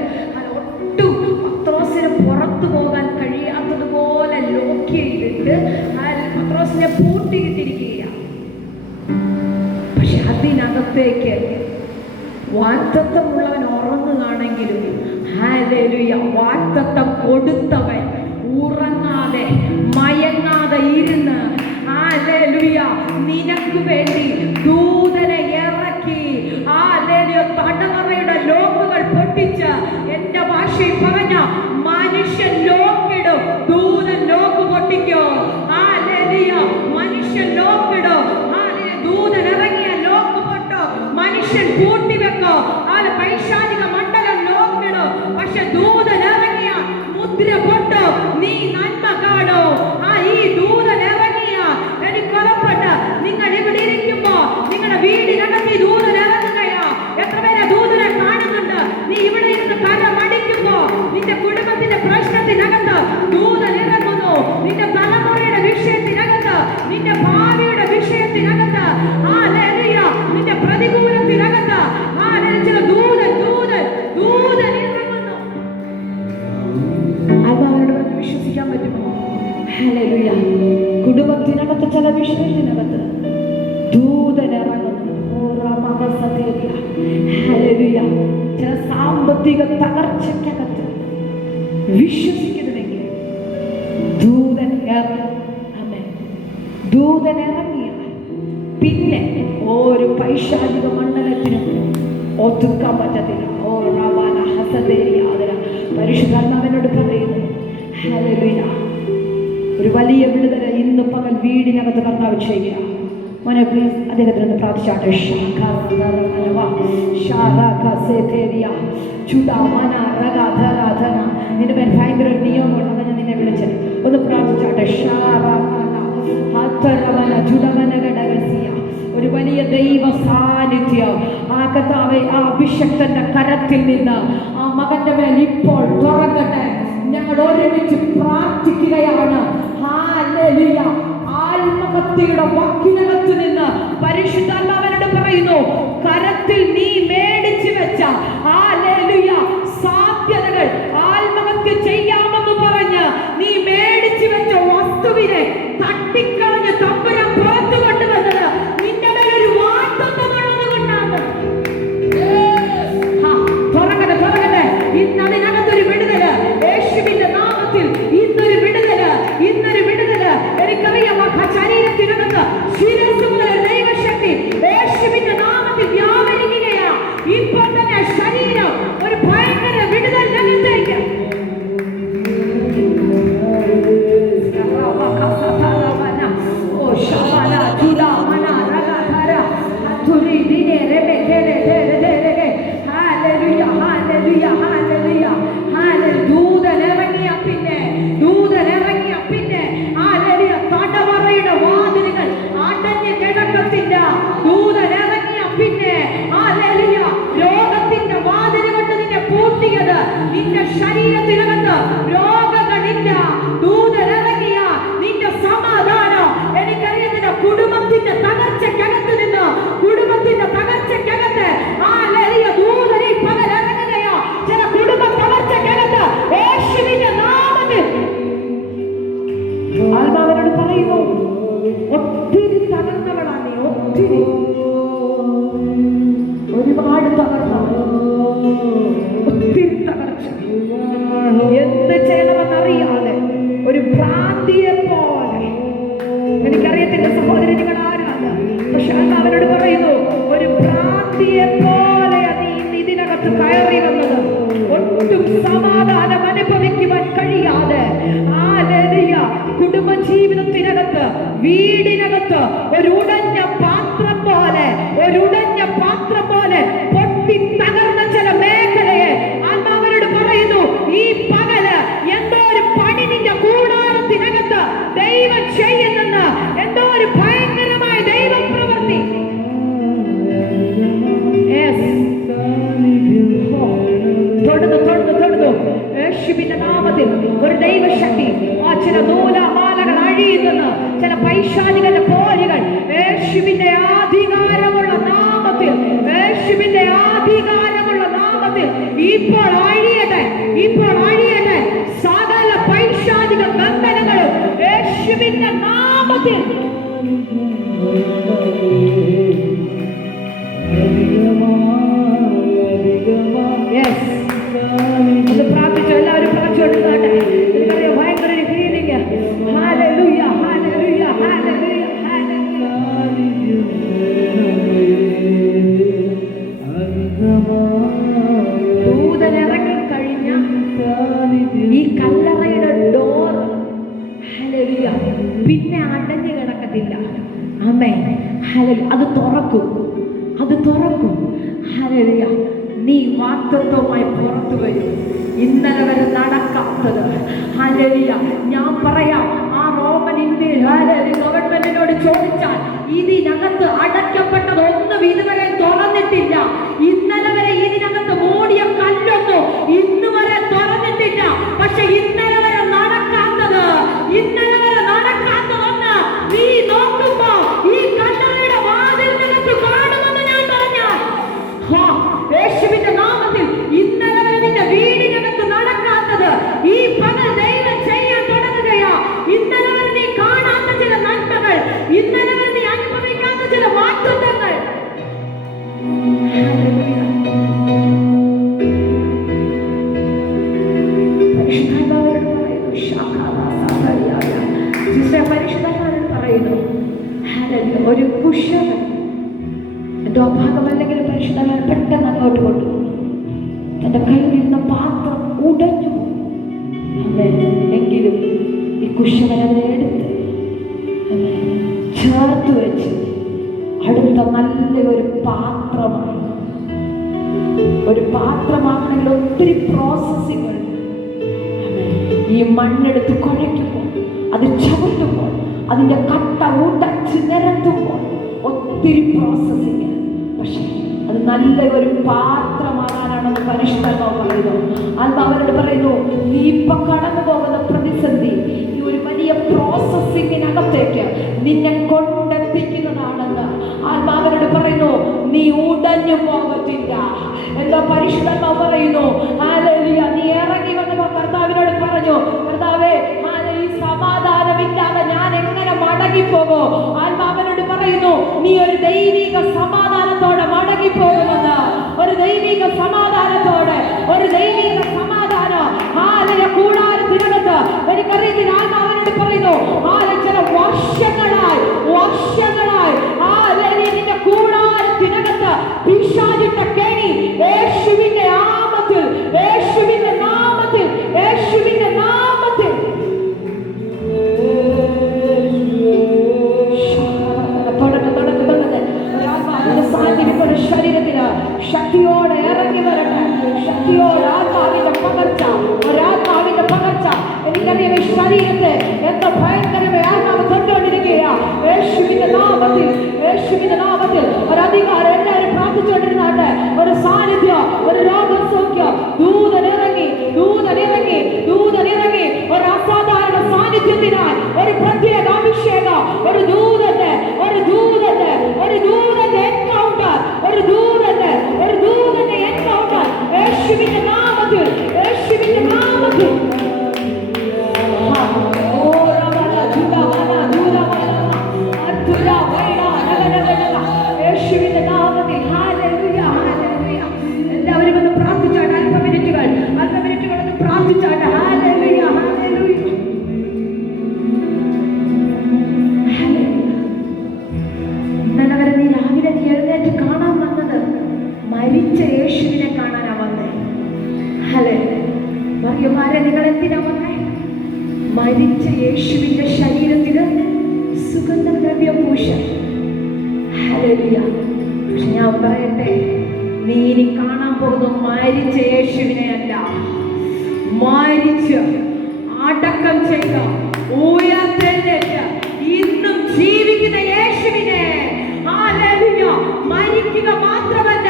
ഒട്ടും പത്രോസിന് പുറത്തു പോകാൻ കഴിയാത്തതുപോലെ ലോക്ക് ചെയ്തിട്ട് പത്രോസിനെ പൂട്ടിയിട്ടിരിക്കുകയാണ്. പക്ഷെ അതിനകത്തേക്ക് വാഗ്ദത്തമുള്ളവൻ ഉറങ്ങുകയാണെങ്കിലും, ഹല്ലേലൂയ, വാഗ്ദത്തം കൊടുത്തവൻ ഉറങ്ങാതെ മയങ്ങാതെ ഇരുന്ന്, ഹല്ലേലൂയ, നിനക്ക് വേണ്ടി ദൂതനെ ഇറക്കി. ഹല്ലേലൂയ. തടവറയുടെ ലോക്കുകൾ പൊട്ടിച്ച്, എന്റെ ഭാഷയിൽ പറഞ്ഞ മനുഷ്യൻ ലോക്കിടും, ദൂതൻ ലോക്ക് പൊട്ടിക്കോ. ഹല്ലേലൂയ. മനുഷ്യൻ ലോക്കിടും. ഹല്ലേലൂയ. ദൂതൻ ഇറങ്ങിയ ലോക്ക് പൊട്ടോ, മനുഷ്യൻ പൂട്ടിവെക്കോ. പൈശാചിക മണ്ഡലം ലോക്കിടും. പക്ഷെ ദൂതൻ ഇറങ്ങിയ മുദ്ര പൊട്ടോ, നീ നന്മ കാണോ. ഈ ദൂതൻ ഇറങ്ങിയ എനിക്ക് ഉറപ്പുണ്ട്, നിങ്ങൾ ഇവിടെ ഇരിക്കുമ്പോ നിങ്ങളുടെ വീടിനകത്ത് ദൂതൻ ഇറങ്ങുകയാ. എത്ര പേരെ ദൂതനെ കാണുന്നുണ്ട്? നീ ഇവിടെ ഇരുന്ന് കല മടിക്കുമ്പോ നിന്റെ കുടുംബത്തിന്റെ പ്രശ്നത്തിനകത്ത് ദൂതൻ ഇറങ്ങുന്നു. നിന്റെ തലമുറയുടെ വിഷയത്തിനകത്ത്, നിന്റെ ഭാവിയുടെ വിഷയത്തിനകത്ത്, ഹല്ലേലൂയ, നിന്റെ പ്രതികൂലത്തിനകത്ത്, ഹല്ലേലൂയ, ദൂതൻ ഇറങ്ങുന്നു. അവരോട് വിശ്വസിക്കാൻ പറ്റുമോ? ഹല്ലേലൂയ. കുടുംബത്തിനകത്ത് ചില വിഷയത്തിനകത്ത് ദൂതൻ ഇറങ്ങുന്നു. ഹല്ലേലൂയ. ചില സാമ്പത്തിക തകർച്ചയ്ക്കകത്ത് വിശ്വസിക്കുന്നുവെങ്കിൽ ദൂതൻ ഇറങ്ങും. ആമേൻ. ദൂതൻ ഇറങ്ങിയാൽ പിന്നെ ഒരു പൈശാചിക മണ്ഡലത്തിനും ഒതുക്കാൻ പറ്റത്തില്ല. പരിശുദ്ധാത്മാവിനോട് പറയുന്നു, ഹല്ലേലൂയ, ഒരു വലിയ വിടുതൽ ഇന്ന് പകൽ വീടിനകത്ത് കർത്താവ് ചെയ്യുക. മോനെ പ്ലീസ് അദ്ദേഹത്തിനൊന്ന് പ്രാർത്ഥിച്ചാട്ടെ. നിന്റെ പേര് ഭയങ്കര ഒരു നിയമമുള്ളത്, ഞാൻ നിന്നെ വിളിച്ചത്. ഒന്ന് പ്രാർത്ഥിച്ചാട്ടെ. ഒരു വലിയ ദൈവ സാന്നിധ്യം ആ കർത്താവേ, ആ അഭിഷക്തന്റെ കരത്തിൽ നിന്ന് ആ മകന്റെ മേൽ ഇപ്പോൾ തുറക്കട്ടെ. ഞങ്ങൾ ഒരുമിച്ച് പ്രാർത്ഥിക്കുകയാണ്. ഹല്ലേലൂയ. ആത്മഹത്യയുടെ വക്കിനകത്ത് നിന്ന് പരിശുദ്ധാത്മാവിനോട് പറയുന്നു, കരത്തിൽ നീ മേടിച്ചു വെച്ച ഹല്ലേലൂയ സാധ്യതകൾ, ആത്മഹത്യ ചെയ്യാമെന്ന് പറഞ്ഞ് നീ മേടിച്ചു വെച്ച വസ്തുവിനെ തട്ടിക്കളഞ്ഞ് തമ്പുരാൻ പുറത്തു കൊണ്ടുവന്നത് നിന്റെ മേലൊരു വാഗ്ദത്തമുള്ളത് കൊണ്ടാണ്. തുറക്കട്ടെ. ഇന്ന് അതിനകത്തൊരു വിടുതല് യേശുവിന്റെ നാമത്തിൽ. ഇന്നൊരു വിടുതല്. എനിക്കറിയാം, ശരീരത്തിനകത്ത് ശിരസ്സ് മുതൽ ദൈവശക്തി യേശുവിന്റെ നാമത്തിൽ വ്യാപരിക്കുകയാണ്. ഇപ്പോൾ തന്നെ ശരീരം ഒരു ഭയങ്കര അഗ്നിയെ പോലെയാണ് നീ ഇതിനകത്ത് കയറി വന്നത്. ഒട്ടും സമാധാനം അനുഭവിക്കുവാൻ കഴിയാതെ കുടുംബജീവിതത്തിനകത്ത്, വീടിനകത്ത് ഒരു ഉടഞ്ഞ പാത്രം പോലെ പൊട്ടി തകർന്ന ചില മേഖലയെ ആത്മാവരോട് പറയുന്നു, ഈ പകല് എന്തോ ഒരു പണി നിന്റെ കൂടാരത്തിനകത്ത് ദൈവം ചെയ്യുന്നെന്ന്, എന്തോ ഒരു ഭയങ്കരമായ ദൈവം പ്രവൃത്തി. തൊടുന്നു യേശുവിന്റെ നാമത്തിൽ ഒരു ദൈവശക്തി. ആ ചില നൂലമാലകൾ അഴിയുന്നു, ചില പൈശാചികളുടെ പോരുകൾ യേശുവിന്റെ അധികാരമുള്ള നാമത്തിൽ, യേശുവിന്റെ അധികാരമുള്ള നാമത്തിൽ ഇപ്പോൾ അഴിയട്ടെ. സകല പൈശാചിക ബന്ധനങ്ങളും യേശുവിന്റെ നാമത്തിൽ. പ്രാർത്ഥിച്ചു, എല്ലാവരും പ്രാർത്ഥിച്ചോട്ടെ. എനിക്കറിയാം ഭയങ്കര ഒരു ഫീലിംഗ്. ഹല്ലേലൂയ, ഹല്ലേലൂയ, ഹല്ലേലൂയ, ഹല്ലേലൂയ. ദൂതൻ ഇറങ്ങിക്കഴിഞ്ഞ ഈ കല്ലറയുടെ ഡോർ ഹല്ലേലൂയ പിന്നെ അടഞ്ഞു കിടക്കത്തില്ല. ആമേൻ. ഹല്ലേലൂയ. അത് തുറക്കും. ഹല്ലേലൂയ. നീ വാഗ്ദത്തവുമായി പുറത്തു വരും. ഇന്നലെ വരെ നടക്കാത്തത് ഹല്ലേലൂയ. ഞാൻ പറയാം, ആ റോമൻ ഇന്ത്യയിൽ ഗവൺമെന്റിനോട് ചോദിച്ചാൽ ഇതിനകത്ത് അടയ്ക്കപ്പെട്ടതൊന്നും ഇതുവരെ തുറന്നിട്ടില്ല. ഇന്നലെ വരെ ഇതിനകത്ത് മൂടിയ കല്ലൊന്നും ഇന്ന് വരെ തുറന്നിട്ടില്ല. പക്ഷെ ഇന്നലെ വരെ നടക്കാത്തതൊന്ന് നീ നോക്കുമ്പോ ഈ കല്ലറയുടെ വാതിലിനകത്ത് കാണുമെന്ന് ഞാൻ പറഞ്ഞാൽ, യേശുവിന്റെ നാമത്തിൽ ഇന്നലെ വരെ നിന്റെ വീടിനകത്ത് നടക്കാത്തത് ഈ പകൽ ദൈവം ചെയ്യാൻ തുടങ്ങുകയാ. ഇന്നലെ വരെ നീ കാണാത്ത ചില നന്മകൾ, ഇന്നലെ വരെ നീ അനുഭവിക്കാത്ത ചില വാഗ്ദത്തങ്ങൾ. പരിശുദ്ധന്മാരോട് പറയുന്നു, ഒരു കുശവൻ എന്തോ ഭാഗമല്ലെങ്കിൽ പരിശുദ്ധന്മാർ പെട്ടെന്ന് അങ്ങോട്ട് കൊണ്ടുപോകും. തന്റെ കയ്യിൽ നിന്ന് പാത്രം ഉടഞ്ഞു. എങ്കിലും ഈ കുശവനെ എടുത്ത് ചേർത്ത് വെച്ച് അടുത്ത നല്ലൊരു പാത്രമാണ്. ഒരു പാത്രമാണെങ്കിൽ ഒത്തിരി പ്രോസസ്സിംഗ് ഉണ്ട്. ഈ മണ്ണെടുത്ത് കുഴയ്ക്കുമ്പോൾ, അത് ചവിട്ടുമ്പോൾ, അതിന്റെ കട്ട ഉടച്ച് നിരത്തുമ്പോൾ ഒത്തിരി പ്രോസസ്സിംഗ്. പക്ഷെ അത് നല്ല ഒരു പാത്രമാകാനാണെന്ന് പരിശുദ്ധാത്മാവ് പറയുന്നു. അവരോട് പറയുന്നു, നീ ഇപ്പൊ കടന്നു പോകുന്ന പ്രതിസന്ധി ഈ ഒരു വലിയ പ്രോസസ്സിങ്ങിനകത്തേക്ക് നിന്നെ കൊണ്ടെത്തിക്കുന്നതാണെന്ന് ആത്മാവരോട് പറയുന്നു. നീ ഉടഞ്ഞു പോകത്തില്ല. എന്താ പരിശുദ്ധാത്മാവ് പറയുന്നു, ഹല്ലേലൂയ. നീ ഇറങ്ങി വന്നപ്പോ കർത്താവിനോട് പറഞ്ഞു, കർത്താവേ, ഈ സമാധാനമില്ലാതെ ഞാൻ എങ്ങനെ മടങ്ങിപ്പോകോ? ആത്മാവനോട് പറയുന്നു, നീ ഒരു ദൈവിക സമാധാനത്തോടെ മടങ്ങിപ്പോകുമെന്ന്. ഒരു ദൈവിക സമാധാനത്തോടെ, ഒരു ദൈവിക സമാധാനം കൂടാരത്തിനകത്ത്. എനിക്കറിയത്തില്ല, ആത്മാവനോട് പറയുന്നു, ചില വർഷങ്ങളായി നിന്റെ കൂടാരത്തിനകത്ത് പിശാചിട്ട കെണി യേശുവിന്റെ നാമത്തിൽ, യേശുവിന്റെ നാമത്തിൽ, യേശുവിന്റെ നാമത്തിൽ ശരീരത്തിന് ശക്തിയോടെ ഇറങ്ങി വരട്ടെ. ശക്തിയോടെ ആത്മാവിന്റെ പകർച്ച. എനിക്കറിയാം, ഈ ശരീരത്തെ എത്ര ഭയങ്കരമായ ആത്മാവ് തൊട്ടുകൊണ്ടിരിക്കുകയാ. യേശുവിന്റെ നാമത്തിൽ ഒരു അധികാരം. എല്ലാവരും പ്രാർത്ഥിച്ചുകൊണ്ടിരുന്നാട്ടെ. ഒരു സാന്നിധ്യം, ഒരു രോഗസൗഖ്യം. ദൂതനിറങ്ങി. ഒരു അസാധാരണ സാന്നിധ്യത്തിനായി ഒരു പ്രത്യേക അഭിഷേകം. ഒരു ദൂതന്റെ എൻകൗണ്ടർ. ഒരു ദൂതന്റെ എൻകൗണ്ടർ യേശുവിന്റെ നാമത്തിൽ. യേശുവിന്റെ നാമത്തിൽ. Hallelujah, hallelujah. എല്ലാവരും ഒന്ന് പ്രാർത്ഥിച്ചാൽ അല്പം മിനിറ്റുകൾ മരിച്ച യേശുവിനെ കാണാനാ വന്നേ. ഹലേ മറിയമാരെ, നിങ്ങൾ എന്തിനാ വന്നേ? മരിച്ച യേശുവിന്റെ ശരീരത്തിന് സുഗന്ധദ്രവ്യം പൂശാൻ. ഹല്ലേലൂയ. പക്ഷെ ഞാൻ പറയട്ടെ, നീ ഇനി കാണാൻ പോകുന്ന മരിച്ച യേശുവിനെ അല്ല, മരിച്ച് അടക്കം ചെയ്ത ഉയർത്തെഴുന്നേറ്റ ഇന്നും ജീവിക്കുന്ന യേശുവിനെ. ഹല്ലേലൂയ. മരിക്കുക മാത്രമല്ല,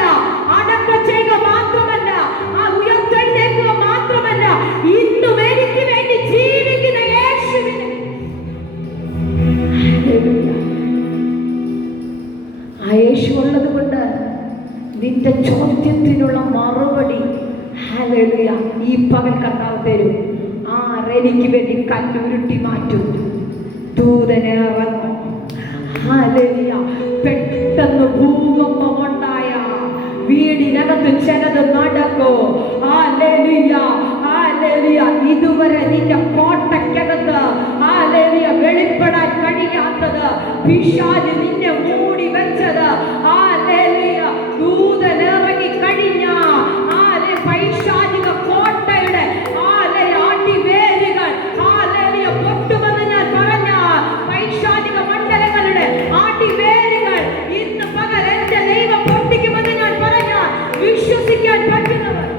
അടക്കം ചെയ്യുക മാത്രമല്ല, ആ ഉയർത്തെഴുന്നേൽക്കുക മാത്രമല്ല, ഇന്നും എനിക്ക് വേണ്ടി ജീവിക്കുന്ന യേശുവിനെ. ഹല്ലേലൂയ. ആ യേശു ഉള്ളത് കൊണ്ട് നിന്റെ ചോദ്യത്തിനുള്ള മറുപടി ഹല്ലേലൂയ ഈ പകൽ കർത്താവ് തരും. ആരെനിക്ക് വേണ്ടി കല്ലുരുട്ടി മാറ്റും. ദൂതനെ ഇറങ്ങും. ഹല്ലേലൂയ. പെട്ടെന്ന് ഭൂകമ്പം ഉണ്ടായ വീടിനകത്ത് ചിലത് നടക്കോ. ഹല്ലേലൂയ. ഹല്ലേലൂയ. ഇതുവരെ നിന്റെ കോട്ടയ്ക്കകത്ത് ഹല്ലേലൂയ വെളിപ്പെടാൻ കഴിയാത്തത്, പിശാച് നിന്നെ മൂടി വെച്ചത്, ഹല്ലേലൂയ ദൂതൻ ഇറങ്ങി കഴിഞ്ഞ പൈശാചിക കോട്ടയുടെ അടിവേരുകൾ ഹല്ലേലൂയ പൊട്ടുമെന്ന് ഞാൻ പറഞ്ഞ പൈശാചിക മണ്ഡലങ്ങളുടെ അടിവേരുകൾ ഇന്ന് പകൽ എന്റെ ദൈവം പൊട്ടിക്കുമെന്ന് ഞാൻ പറഞ്ഞ വിശ്വസിക്കാൻ പറ്റുന്നവർ.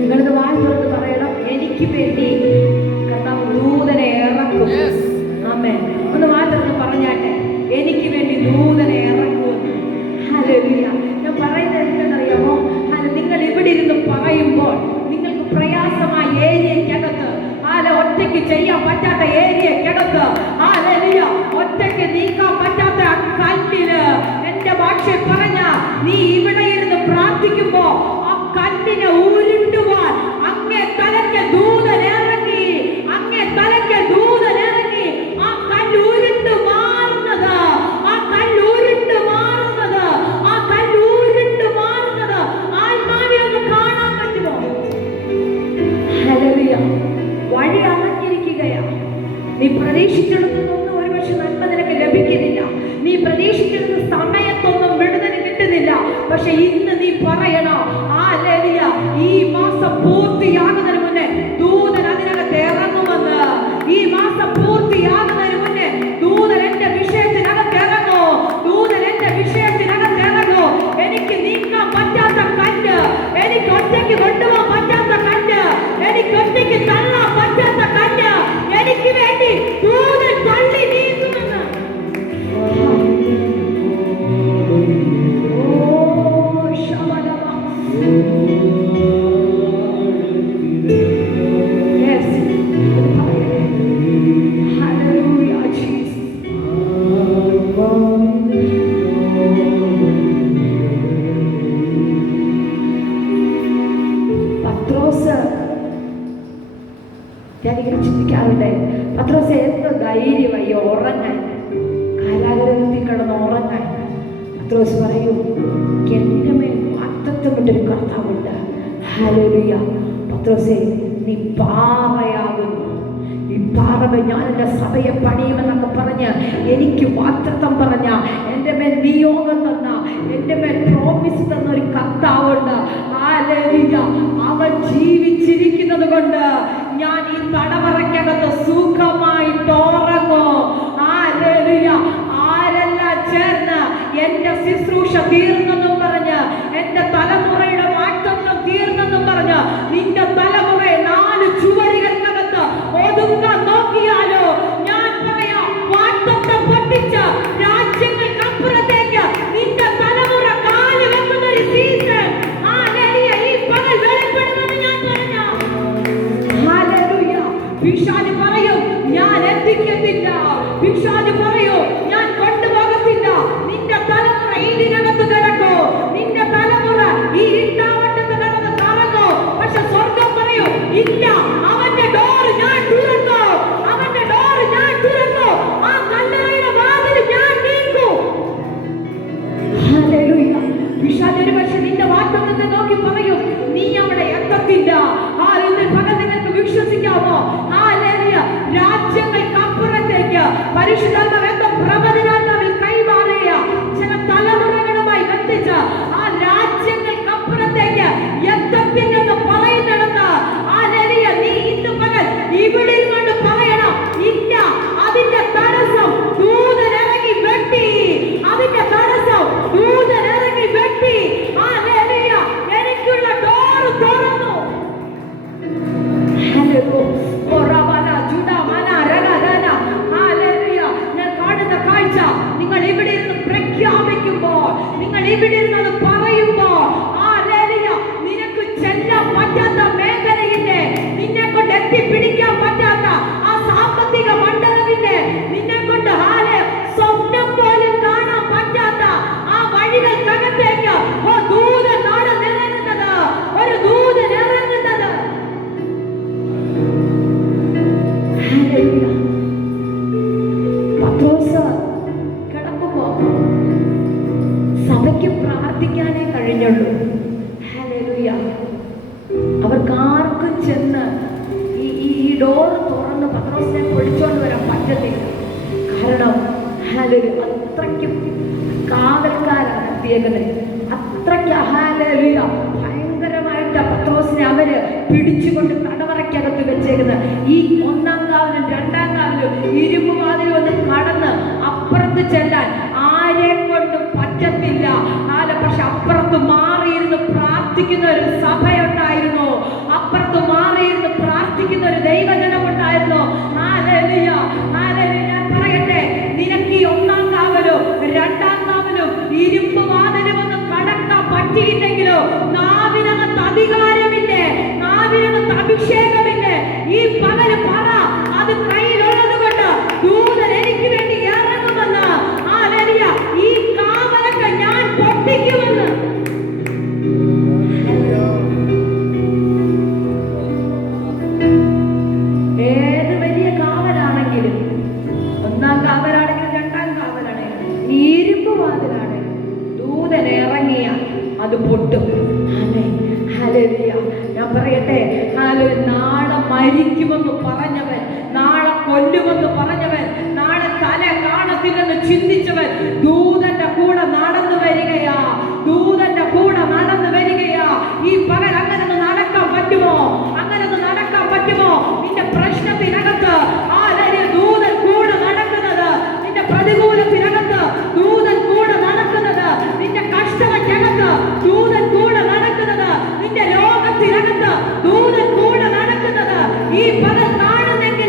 നിങ്ങളിത് വാൽ തുറന്ന് പറയണം, എനിക്ക് വേണ്ടി കർത്താവ് ദൂതനെ ഇറക്കും. ആമേൻ. ഒന്ന് വാൽ തുറന്ന് പറഞ്ഞാട്ടെ, എനിക്ക് വേണ്ടി ദൂതനെ ഇറക്കുമെന്ന്. ഹല്ലേലൂയ. ഞാൻ പറയുന്നത് എന്താണെന്നറിയാമോ? നിങ്ങൾ ഇവിടെ ഇരുന്ന് പറയുമ്പോൾ നിങ്ങൾക്ക് പ്രയാസമായ ഏരിയക്കകത്ത്, ഒറ്റയ്ക്ക് ചെയ്യാൻ പറ്റാത്ത ഏരിയക്കകത്ത്, ഒറ്റയ്ക്ക് നീക്കാൻ പറ്റാത്ത കല്ലില്, എന്റെ ഭാഷയിൽ പറഞ്ഞ നീ ഇവിടെ ഇരുന്ന് പ്രാർത്ഥിക്കുമ്പോ ആ കല്ലിനെ ഉരുട്ടുവാൻ അങ്ങേ തലയ്ക്ക് ദൂതൻ ഇറങ്ങി, അങ്ങേ തലയ്ക്ക് ദൂതൻ ഇറങ്ങി. ആ കല്ല് ഉരുണ്ട് മാറുന്നത്, ആ കല്ല് ഉരുണ്ട് മാറുന്നത്, ആ കല്ല് ഉരുണ്ട് മാറുന്നത് ആത്മാവിനെ ഒന്ന് കാണാൻ പറ്റുമോ? ഹല്ലേലൂയ. വഴി അടഞ്ഞിരിക്കുകയാ. നീ പ്രതീക്ഷിച്ചിടത്തൊന്നും ഒരുപക്ഷെ നന്മ നിനക്ക് ലഭിക്കുന്നില്ല. നീ പ്രതീക്ഷിച്ചിരുന്ന സമയത്തൊന്നും വിടുതൽ കിട്ടുന്നില്ല. പക്ഷെ ഇന്ന് നീ പറയണം, ഹല്ലേലൂയ ഈ മാസം പൂർത്തിയാകുന്നതിന് മുന്നേ ദൂതൻ അതിനകത്ത് ഇറങ്ങുമെന്ന്. ഈ മാസം പൂർത്തിയാകുന്നതിന് മുന്നേ ദൂതൻ എന്റെ വിഷയത്തിനകത്ത് ഇറങ്ങോ, ദൂതൻ എന്റെ വിഷയത്തിനകത്ത് ഇറങ്ങോ. എനിക്ക് നീക്കാൻ പറ്റാത്ത കല്ല്, എനിക്ക് ഒറ്റയ്ക്ക് കൊണ്ടുപോകാൻ പറ്റാത്ത കല്ല്, എനിക്ക് ഒറ്റയ്ക്ക് തള്ളാൻ പറ്റാത്ത കല്ല് എനിക്ക് വേണ്ടി ദൂതൻ തള്ളി നീക്കുമെന്ന്. ഞാനിങ്ങനെ ചിന്തിക്കാറുണ്ട്, പത്രോസ് എന്ത് ധൈര്യമായി ഉറങ്ങാൻ, കാരാഗ്രഹത്തിൽ കിടന്ന് ഉറങ്ങാൻ. പത്രോസ് പറയും, എന്റെ മേൽ വാഗ്ദത്തമിട്ടൊരു കർത്താവുണ്ട്. ഹല്ലേലൂയ. പത്രോസേ, നീ പാറയാകുന്നു. ഈ പാറമേ ഞാൻ എന്റെ സഭയെ പണിയുമെന്നൊക്കെ പറഞ്ഞ് എനിക്ക് വാഗ്ദത്തം പറഞ്ഞ, എന്റെ മേൽ നിയോഗം തന്ന, എന്റെ മേൽ പ്രോമിസ് തന്ന ഒരു കർത്താവുണ്ട്. ഹല്ലേലൂയ. അവൻ ജീവിച്ചിരിക്കുന്നത് കൊണ്ട് ഞാൻ ഈ തടവറയ്ക്കകത്ത് സുഖമായിട്ട് ഉറങ്ങും. ഹല്ലേലൂയ. ആരെല്ലാം ചേർന്ന് എന്റെ ശുശ്രൂഷ തീർന്നെന്നും പറഞ്ഞ്, എന്റെ തലമുറയുടെ വാഗ്ദത്തം തീർന്നെന്നും പറഞ്ഞ് നിന്റെ തലമുറയെ 4 ചുവരുകൾക്കകത്ത് ഒതുക്കാൻ നോക്കിയാലോ, ഞാൻ പറയാം, വാഗ്ദത്തം പൊട്ടിച്ച് രാജ്യങ്ങൾക്കപ്പുറത്തേക്ക് നിന്റെ തലമുറ കാല് വെക്കുന്ന ഒരു സീസൺ ഈ പകൽ വെളിപ്പെടുമെന്ന് ഞാൻ പറഞ്ഞു. ഹല്ലേലൂയ. പിശാച് പറയും, ഞാൻ എത്തിക്കത്തില്ല. പിശാച് പറയും, ഞാൻ കൊണ്ടുപോകത്തില്ല. നിന്റെ തലമുറ ഇതിനകത്ത് കിടക്കോ, നിന്റെ തലമുറ ഈ ഇട്ടാവട്ടത്ത് കിടന്ന് കറങ്ങോ. പക്ഷെ സ്വർഗം പറയും, ഇല്ല, അവന്റെ ഡോർ ഞാൻ തുറക്കോ, അവന്റെ ഡോർ ഞാൻ തുറക്കോ, ആ കല്ലറയുടെ വാതിൽ ഞാൻ നീക്കും. ഹല്ലേലൂയ. പിശാച് ഒരു പക്ഷെ നിന്റെ വാഗ്ദത്തത്തെ നോക്കി പറയും, നീ അവിടെ എത്തത്തില്ല. പകൽ നിങ്ങൾക്ക് വിശ്വസിക്കാമോ? ഹല്ലേലൂയ. രാജ്യങ്ങൾക്കപ്പുറത്തേക്ക് പരിശുദ്ധാത്മാവ് എന്തോ പ്രവചനാത്മാവിൽ കൈമാറിയ ചില തലമുറകളുമായി ബന്ധിച്ച ആ രാജ്യങ്ങൾക്കപ്പുറത്തേക്ക് എത്തത്തില്ലെന്ന് പറയുന്നിടത്ത് ഹല്ലേലൂയ, നീ ഇന്ന് പകൽ ഇവിടെ കൊണ്ട് പറയണം, ഇല്ല, അതിന്റെ തടസ്സം ദൂതൻ ഇറങ്ങി വെട്ടി, അതിന്റെ തടസ്സം ദൂതൻ ഇറങ്ങി വെട്ടി. ഹല്ലേലൂയ, എനിക്കുള്ള ഡോർ തുറന്നു. ഹല്ലേലൂയ, ഞാൻ കാണുന്ന കാഴ്ച, നിങ്ങൾ ഇവിടെ ഇരുന്ന് പ്രഖ്യാപിക്കുമ്പോൾ, നിങ്ങൾ ഇവിടെ ഇരുന്നത് പറയുമ്പോൾ, നിനക്ക് ചെല്ലാൻ പറ്റാത്ത മേഖലയില്ലേ, നിന്നെ കൊണ്ട് എത്തിപ്പിടിക്കാൻ പറ്റാത്ത ആ സാമ്പത്തിക മണ്ഡലമില്ലേ, നിന്നെ കൊണ്ട് സ്വപ്നം പോലും കാണാൻ പറ്റാത്ത ആ വഴികൾക്കകത്തേക്ക് ദൂതൻ നാട് നിറങ്ങുന്നത്, ഒരു ദൂതൻ ഇറങ്ങുന്നത്. പത്രോസ് കിടക്കുമ്പോ സഭയ്ക്ക് പ്രാർത്ഥിക്കാനേ കഴിഞ്ഞുള്ളൂ. ഹല്ലേലൂയ, അവർക്കാർക്കും ചെന്ന് ഈ ഡോർ തുറന്ന് പത്രോസിനെ പൊളിച്ചോണ്ട് വരാൻ പറ്റത്തില്ല. കാരണം ഹല്ലേലൂയ, അത്രയ്ക്കും കാവൽക്കാരാണ് എത്തിയേക്കുന്നത്. അത്രയ്ക്ക് ഹല്ലേലൂയ ഭയങ്കരമായിട്ട് പത്രോസിനെ അവര് പിടിച്ചുകൊണ്ട് തടവറയ്ക്കകത്ത് വെച്ചേക്കുന്നത്. ഈ ഒന്നാം കാവലും രണ്ടാം കാവലും ഇരുമ്പുവാതിലും ഒന്ന് കടന്ന് അപ്പുറത്ത് ചെല്ലാൻ ആരെ കൊണ്ടും പറ്റത്തില്ല. പക്ഷെ അപ്പുറത്ത് മാറിയിരുന്ന് പ്രാർത്ഥിക്കുന്ന ഒരു സഭയുണ്ടായിരുന്നു, അപ്പുറത്ത് മാറിയിരുന്ന് പ്രാർത്ഥിക്കുന്ന ഒരു ദൈവജനമുണ്ടായിരുന്നു. Hallelujah, hallelujah. ഞാൻ പറയട്ടെ, നിനക്ക് ഈ ഒന്നാം കാവലോ രണ്ടാം കാവലോ ഇരുമ്പുവാതിലും ഒന്ന് കടക്കാൻ പറ്റിയില്ലെങ്കിലോ, നാവിനകത്ത് അധികാരമില്ലേ, നാവിനകത്ത് അഭിഷേകമില്ലേ, ഈ പകല് പറ, അത് കയ്യിലുള്ളത് കൊണ്ട് ദൂതൻ എനിക്ക് വേണ്ടി ഇറങ്ങുമെന്ന്. ഹല്ലേലൂയ, ഈ കാവലൊക്കെ ഞാൻ പൊട്ടിക്കുമെന്ന്. ഏത് വലിയ കാവലാണെങ്കിലും, ഒന്നാം കാവലാണെങ്കിലും രണ്ടാം കാവലാണെങ്കിലും ഇരുമ്പ് വാതിലാണെങ്കിലും ദൂതൻ ഇറങ്ങിയാൽ അത് പൊട്ടും. ഹല്ലേലൂയ. ഞാൻ പറയട്ടെ, നാളെ മരിക്കുമെന്ന് പറഞ്ഞവൻ, നാളെ കൊല്ലുമെന്ന് പറഞ്ഞവൻ, നാളെ തല കാണത്തില്ലെന്ന് ചിന്തിച്ചവൻ ദൂതന്റെ കൂടെ നടന്നു വരികയാ, ദൂതന്റെ കൂടെ നടന്നു വരികയാ. ഈ പകൽ അങ്ങനെ നടക്കാൻ പറ്റുമോ? അങ്ങനെ നടക്കാൻ പറ്റുമോ? നിന്റെ പ്രശ്നത്തിനകത്ത് ദൂതൻ കൂടെ നടക്കുന്നത്, നിന്റെ പ്രതികൂലത്തിനകത്ത് ദൂതൻ കൂടെ നടക്കുന്നത്, നിന്റെ കഷ്ടതയ്ക്കകത്ത് ദൂതൻ കൂടെ നടക്കുന്നത്, നിന്റെ രോഗത്തിനകത്ത് ദൂതൻ കൂടെ നടക്കുന്നത്. ഈ പകൽ കാണുന്നെങ്കിൽ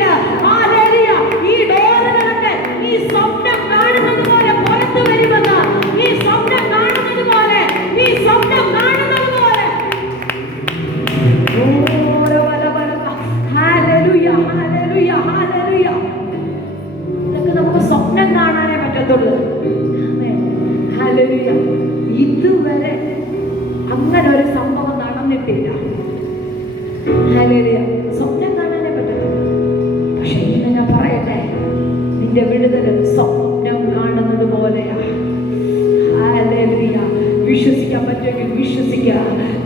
ഈ ഡോറുകളൊക്കെ ഈ സ്വപ്നം കാണുന്നത് പോലെ പുറത്തു വരുമെന്ന്, ഈ സ്വപ്നം കാണുന്നത് പോലെ, ഈ സ്വപ്നം കാണുന്നത് പോലെ. ഹല്ലേലൂയ, ഹല്ലേലൂയ, ഹല്ലേലൂയ. ഇതൊക്കെ നമുക്ക് സ്വപ്നം കാണാനേ പറ്റത്തുള്ളൂ. ഹല്ലേലൂയ. ഇതുവരെ അങ്ങനെ ഒരു സംഭവം നടന്നിട്ടില്ല. ഹല്ലേലൂയ, സ്വപ്നം കാണാനേ പറ്റത്തുള്ളൂ. പക്ഷെ ഇന്ന് ഞാൻ പറയട്ടെ, നിന്റെ വിടുതൽ സ്വപ്നം കാണുന്നത് പോലെയാ. ഹല്ലേലൂയ. വിശ്വസിക്കാൻ പറ്റുമെങ്കിൽ വിശ്വസിക്കുക.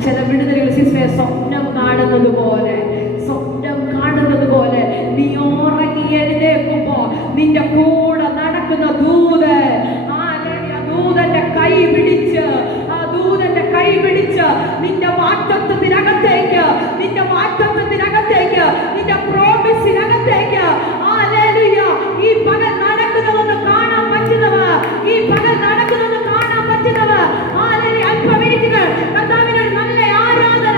ചില വിടുതലുകൾ സിസ്റ്ററെ സ്വപ്നം കാണുന്നത് പോലെ, സ്വപ്നം കാണുന്നത് പോലെ നീ ഉറങ്ങി എഴുന്നേൽക്കുമ്പോ നിന്റെ കൂടെ നടക്കുന്ന ദൂതൻ, ദൂതന്റെ കൈ പിടിച്ച്, ആ ദൂതന്റെ കൈ പിടിച്ച് നിന്റെ വാഗ്ദത്തത്തിനകത്തേക്ക്, നിന്റെ വാഗ്ദത്തത്തിനകത്തേക്ക്, നിന്റെ പ്രോമിസിനകത്തേക്ക് ഹല്ലേലൂയ ഈ പകൽ നടക്കുന്നതൊന്ന് കാണാൻ പറ്റുന്നവർ, ഈ പകൽ നടക്കുന്നതൊന്ന് കാണാൻ പറ്റുന്നവർ ഹല്ലേലൂയ. അല്പമിനിറ്റുകൾ കർത്താവിന് ഒരു നല്ല ആരാധന.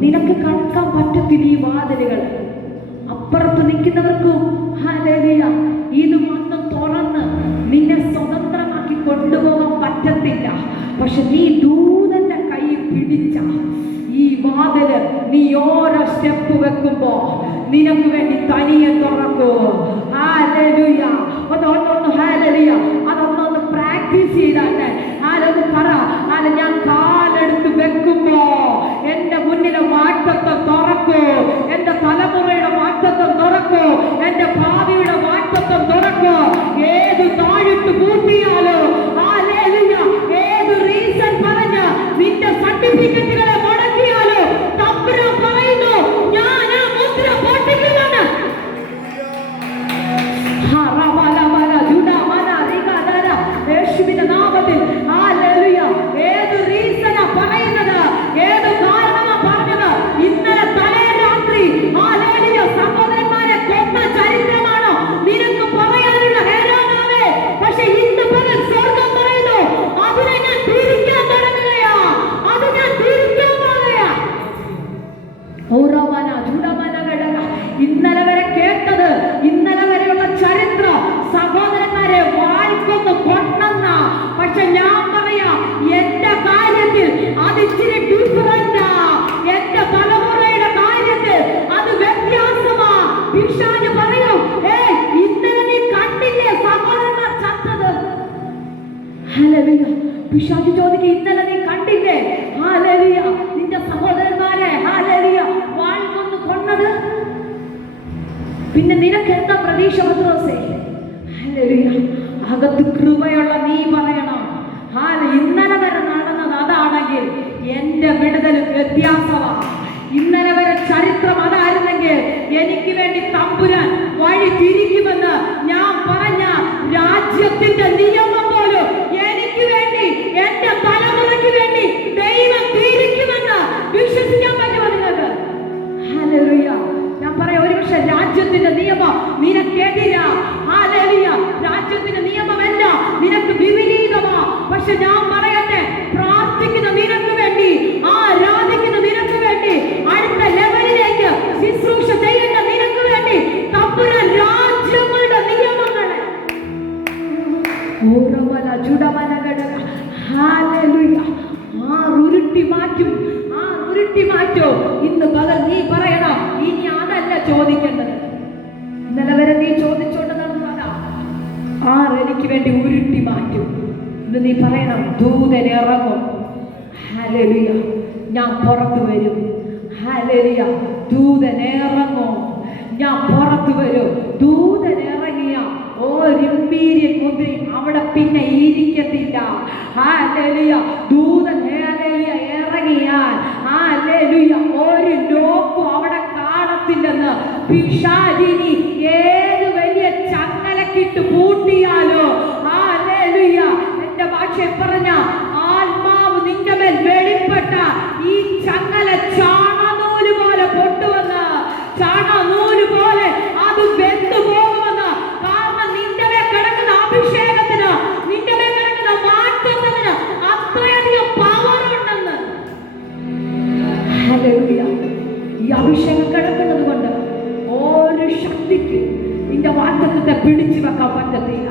നിനക്ക് കടക്കാൻ പറ്റത്തില്ല ഈ വാതിലുകൾ. അപ്പുറത്ത് നിൽക്കുന്നവർക്കും ഹല്ലേലൂയ ഇത് വന്ന് തുറന്ന് നിന്നെ സ്വതന്ത്രമാക്കി കൊണ്ടുപോകാൻ പറ്റത്തില്ല. പക്ഷെ നീ ദൂതന്റെ കൈ പിടിച്ച ഈ വാതില് നീ ഓരോ സ്റ്റെപ്പ് വെക്കുമ്പോ നിനക്ക് വേണ്ടി തനിയെ തുറക്കൂ. ഹല്ലേലൂയ. അതൊന്നൊന്ന് ഹല്ലേലൂയ അതൊന്നൊന്ന് പ്രാക്ടീസ് ചെയ്താട്ടെ. ആരൊന്ന് പറ, ഞാൻ കാലെടുത്ത് വെക്കുമ്പോ എന്റെ മുന്നിലെ വാഗ്ദത്തം തുറക്കൂ, എന്റെ തലമുറയുടെ വാഗ്ദത്തം തുറക്കൂ, എന്റെ ഭാവിയുടെ വാഗ്ദത്തം തുറക്കൂ. ഏത് താഴിട്ട് പൂട്ടിയാലോ ഹല്ലേലൂയ, ഏത് റീസൺ പറഞ്ഞ നിന്റെ സർട്ടിഫിക്കറ്റുകളെ മുടക്കിയാലോ തമ്പുരാൻ പറയുന്നു ഞാൻ ആ മുദ്ര പൊട്ടിക്കുമെന്ന്. യേശുവിന്റെ നാമത്തിൽ ഹല്ലേലൂയ. ഏത് റീസണാ പറയുന്നത്, ഏത് കാരണമാ പറഞ്ഞത്, ഇന്നലെ തലേ രാത്രി ഹല്ലേലൂയ സഹോദരന്മാരെ കൊന്ന ചരിത്രമാണോ നിനക്ക് പറയാനുള്ള ഹേരോനാവേ? പക്ഷെ ഇന്ന് പകൽ സ്വർഗം പറയുന്നു അതിനെ ഞാൻ തിരിക്കാൻ തുടങ്ങുകയാ, അത് ഞാൻ തിരിക്കാൻ പോകുകയാ. ഓരോമന ചൂടമന ഘടക ഇന്നലെ വരെ കേട്ടത്, ഇന്നലെ വരെയുള്ള ചരിത്രം സഹോദരന്മാരെ വായിക്കൊന്ന് കൊണ്ടെന്ന. പക്ഷെ ഞാൻ പറയാ എന്റെ കാര്യത്തിൽ അത് ഇച്ചിരി ഡിഫറന്റാ, എന്റെ തലമുറയുടെ കാര്യത്തിൽ അത് വ്യത്യാസമാ. പിശാച് പറയും ഇന്നലെ നീ കണ്ടില്ലേ സഹോദരന്മാർ ചത്തത്? ഹല്ലേലൂയ. പിശാച് ചോദിക്കും ഇന്നലെ നീ കണ്ടില്ലേ ഹല്ലേലൂയ നിന്റെ സഹോദരന്മാരെ ഹല്ലേലൂയ വാൾക്കൊന്ന് കൊന്നത്? പിന്നെ നിനക്ക് എന്താ പ്രതീക്ഷ പത്രോസേ? ഹല്ലേലൂയ. അകത്ത് കൃപയുള്ള നീ പറയണം ഇന്നലെ വരെ നടന്നത് അതാണെങ്കിൽ എന്റെ വിടുതൽ വ്യത്യാസമാണ്. ഇന്നലെ വരെ ചരിത്രം അതായിരുന്നെങ്കിൽ എനിക്ക് വേണ്ടി തമ്പുരാൻ വഴി തിരിക്കുമെന്ന് ഞാൻ പറഞ്ഞ രാജ്യത്തിന്റെ നിയമം പോലും എനിക്ക് വേണ്ടി എന്റെ തലമുറയ്ക്ക് വേണ്ടി ദൈവം തിരിക്കുമെന്ന് വിശ്വസിക്കാൻ പറ്റുമോ നിങ്ങൾക്ക്? ഹല്ലേലൂയ. ഞാൻ പറയാം ഒരുപക്ഷെ രാജ്യത്തിന്റെ നിയമം നിനക്കെതിരാ. ഹല്ലേലൂയ. രാജ്യത്തിന്റെ നിയമമല്ല നിനക്ക് വിപരീതമാ. പക്ഷെ ഞാൻ പറയട്ടെ, പ്രാർത്ഥിക്കുന്ന നിനക്ക് വേണ്ടി, ആരാധിക്കുന്ന നിനക്ക് വേണ്ടി, അടുത്ത ലെവലിലേക്ക് ശുശ്രൂഷ ചെയ്യേണ്ട നിനക്ക് വേണ്ടി തമ്പുരാൻ രാജ്യങ്ങളുടെ നിയമങ്ങളെ ഓരമല ചുടമല ഘടക ഹല്ലേലൂയ ഉരുട്ടി മാറ്റും. ഉരുട്ടി മാറ്റോ ഇന്ന് പകൽ നീ പറയണം ഇനി അതല്ല ചോദിക്കേണ്ടത്. ഇന്നലെ വരെ നീ ചോദിച്ചോണ്ട് നടന്നതാ, എനിക്ക് വേണ്ടി ഉരുട്ടി മാറ്റും. ഇന്ന് നീ പറയണം ദൂതൻ ഇറങ്ങും. ഹല്ലേലൂയ. ഞാൻ പുറത്തു വരും. ഞാൻ പുറത്തു വരും. ദൂതൻ ഇറങ്ങിയ ഇമ്പീരിയൻ മുദ്ര അവിടെ പിന്നെ ഇരിക്കത്തില്ല. ഹല്ലേലൂയ. ദൂതൻ ഇറങ്ങിയാൽ ഹല്ലേലൂയ ഒരു ലോക്കും അവിടെ കാണത്തില്ലെന്ന്. പിശാചിനി ഏത് വലിയ ചങ്ങലക്കിട്ട് പൂട്ടിയാലോ ഹല്ലേലൂയ, എന്റെ ഭാഷ പറഞ്ഞ ആത്മാവ് നിന്റെ മേൽ വെളിപ്പെട്ട ഈ ചങ്ങല ചാണനൂല് പോലെ പൊട്ടുവന്ന്, ചാണനൂല് പോലെ അത് വെന്തു പോകുമെന്ന്. കാരണം നിന്റെ മേൽ കിടക്കുന്ന അഭിഷേകത്തിന്, നിന്റെ മേൽ കിടക്കുന്ന മാറ്റത്തിന് അത്രയധികം പവർ ഉണ്ടെന്ന്. ഹല്ലേലൂയ. ഈ അഭിഷേകം കിടക്കുന്നത് കൊണ്ട് ഒരു ശക്തിക്ക് നിന്റെ വാഗ്ദത്തത്തെ പിടിച്ചു വെക്കാൻ പറ്റത്തില്ല.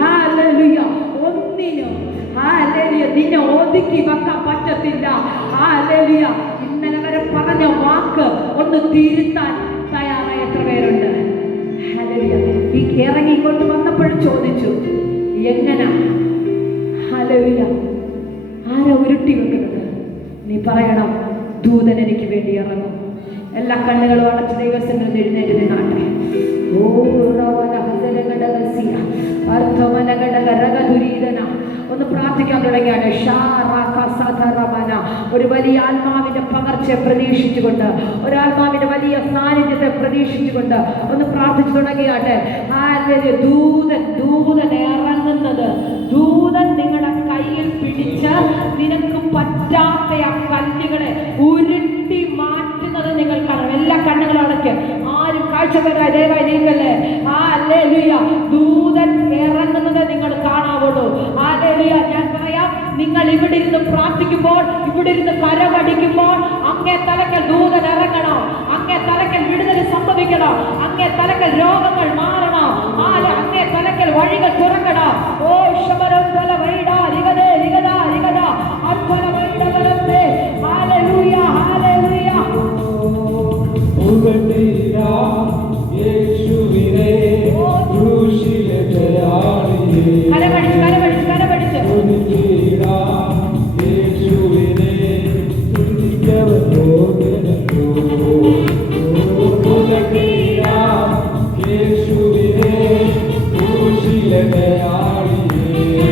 ഹല്ലേലൂയ. ഒന്നിനും ഹല്ലേലൂയ നിന്നെ ഒതുക്കി വെക്കാൻ പറ്റത്തില്ല. ഹല്ലേലൂയ. ഇന്നലെ വരെ പറഞ്ഞ വാക്ക് ഒന്ന് തിരുത്താൻ തയ്യാറായ എത്ര പേരുണ്ട്? ഹല്ലേലൂയ. ഈ ഇറങ്ങിക്കൊണ്ട് വന്നപ്പോഴും ചോദിച്ചു എങ്ങനാ? ഹല്ലേലൂയ. ആരാ ഉരുട്ടി വെക്കുന്നത്? നീ പറയണം, ദൂതൻ എനിക്ക് വേണ്ടി ഇറങ്ങും. എല്ലാ കണ്ണുകളും അടച്ച് ദൈവസന്നിധിയിൽ എഴുന്നേറ്റ് നിന്നാട്ടെ. ഒന്ന് പ്രാർത്ഥിക്കാൻ തുടങ്ങിയാണ്. ഒരു വലിയ ആത്മാവിന്റെ പകർച്ചയെ പ്രതീക്ഷിച്ചുകൊണ്ട്, ഒരാത്മാവിന്റെ വലിയ സാന്നിധ്യത്തെ പ്രതീക്ഷിച്ചുകൊണ്ട് ഒന്ന് പ്രാർത്ഥിച്ചു തുടങ്ങിയാട്ടെ. ദൂതൻ ദൂതൻ ഇറങ്ങുന്നത്, ദൂതൻ നിങ്ങളുടെ കയ്യിൽ പിടിച്ച് നിനക്ക് പറ്റാത്ത ആ കല്ലുകളെ ഉരുട്ടി മാറ്റുന്നത് നിങ്ങൾ കാണും. എല്ലാ കണ്ണുകളും അടയ്ക്ക്. ആരും കാഴ്ചക്കാരായി ദയവായി നീക്കല്ലേ. ഹല്ലേലൂയ. ദൂതൻ ഇറങ്ങുന്നത് നിങ്ങൾ കാണാവുള്ളൂ. ഹല്ലേലൂയ. ഞാൻ പറയാം, നിങ്ങൾ ഇവിടെ ഇരുന്ന് പ്രാർത്ഥിക്കുമ്പോൾ, ഇവിടെ ഇരുന്ന് കരമടിക്കുമ്പോൾ അങ്ങേ തലക്കൽ ദൂതൻ ഇറങ്ങണം. അങ്ങേ തലക്കൽ വിടുതൽ സംഭവിക്കണം. അങ്ങേ തലക്കൽ രോഗങ്ങൾ മാറണം. അങ്ങേ തലക്കൽ വഴികൾ തുറക്കണം. ഓ ശബരം തല വൈഡാ രിഗദേ രിഗദാ രിഗദാ അത്ഭുത വൈഡവരത്തെ. ഹല്ലേലൂയ. ഹല്ലേലൂയ. ഉഗതിരാ യേശുവിനെ ക്രൂശിലെ ജയാളിയേ. കരമടിച്ച് കരമടിച്ച് കരമടിച്ച് ഉഗതിരാ യേശുവിനെ തുതിക്കവോ ഉഗതിരാ യേശുവിനെ ക്രൂശിലെ ജയാളിയേ.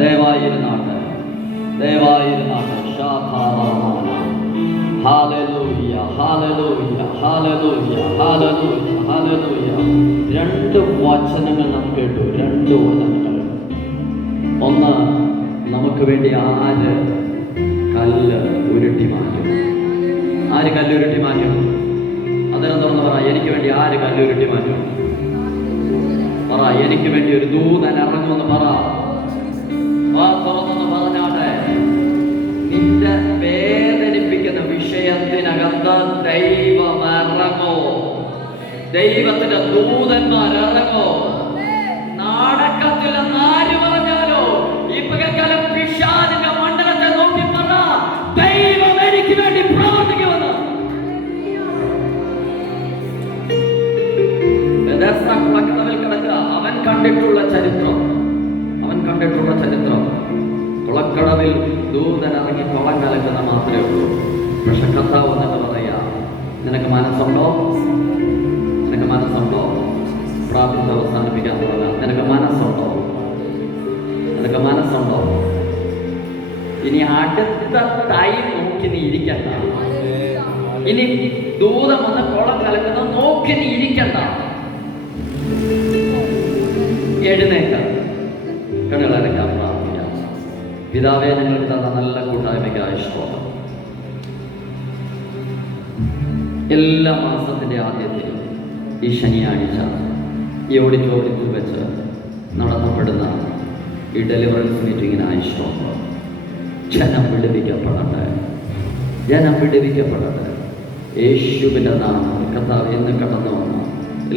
ദയവായിരുന്നാട്ട് ഹല്ലേലൂയ ഹല്ലേലൂയ ഹല്ലേലൂയ ഹല്ലേലൂയ ഹല്ലേലൂയ. രണ്ട് വചനങ്ങൾ നാം കേട്ടു, രണ്ട് വചനങ്ങൾ. ഒന്ന്, നമുക്ക് വേണ്ടി ആര് കല്ല് ഉരുട്ടി മാറ്റും? ആര് കല്ലുരുട്ടി മാറ്റും? അന്നേരം തുറന്ന് പറ, എനിക്ക് വേണ്ടി ആര് കല്ലുരുട്ടി മാറ്റും? പറ, എനിക്ക് വേണ്ടി ഒരു ദൂതൻ ഇറങ്ങുമെന്ന് പറ. തുറന്നൊന്ന് പറഞ്ഞാട്ടെ. നിന്റെ വേദനിപ്പിക്കുന്ന വിഷയത്തിനകത്ത് ദൈവം ഇറങ്ങോ, ദൈവത്തിന്റെ ദൂതന്മാർ ഇറങ്ങോ. നടക്കത്തില്ലെന്ന് ആര് പറഞ്ഞാലോ ഈ പകൽക്കാലം പിശാചിന്റെ മണ്ഡലത്തെ നോക്കി പറ, ദൈവം എനിക്ക് വേണ്ടി പ്രവർത്തിക്കുമെന്ന്. കുളക്കടവിൽ കിടക്കുക. അവൻ കണ്ടിട്ടുള്ള ചരിത്രം കുളക്കടവിൽ ദൂതൻ ഇറങ്ങി കുളം കലക്കുന്ന മാത്രമേ ഉള്ളൂ. പക്ഷെ കർത്താവ് വന്നിട്ട് പറയാ, നിനക്ക് മനസ്സുണ്ടോ? പ്രാർത്ഥന അവസാനിപ്പിക്കാൻ പറഞ്ഞ നിനക്ക് മനസ്സുണ്ടോ? ഇനി അടുത്ത ടൈം നോക്കി നീ ഇരിക്കണ്ട. ഇനി ദൂതം വന്ന് കുളം കലക്കുന്നത് നോക്കി നീ ഇരിക്കണ്ട. എഴുന്നേക്ക, കണ്ണുകളടയ്ക്കാൻ പ്രാർത്ഥിക്കാം. പിതാവേ, നിങ്ങൾക്ക് തന്ന നല്ല കൂട്ടായ്മയ്ക്ക് ആയുഷ്വാദം. എല്ലാ മാസത്തിന്റെ ആദ്യത്തിലും ഈ ശനിയാഴ്ച ഈ ഓഡിറ്റോറിയത്തിൽ വെച്ച് നടത്തപ്പെടുന്ന ഈ ഡെലിവറൻസ് മീറ്റിങ്ങിന് ആയുഷ്വാദം. ജനം വിടുവിക്കപ്പെടട്ടെ. യേശുവിൻ്റെ നാമത്തിൽ കർത്താവ് എന്ന് കടന്നു വന്ന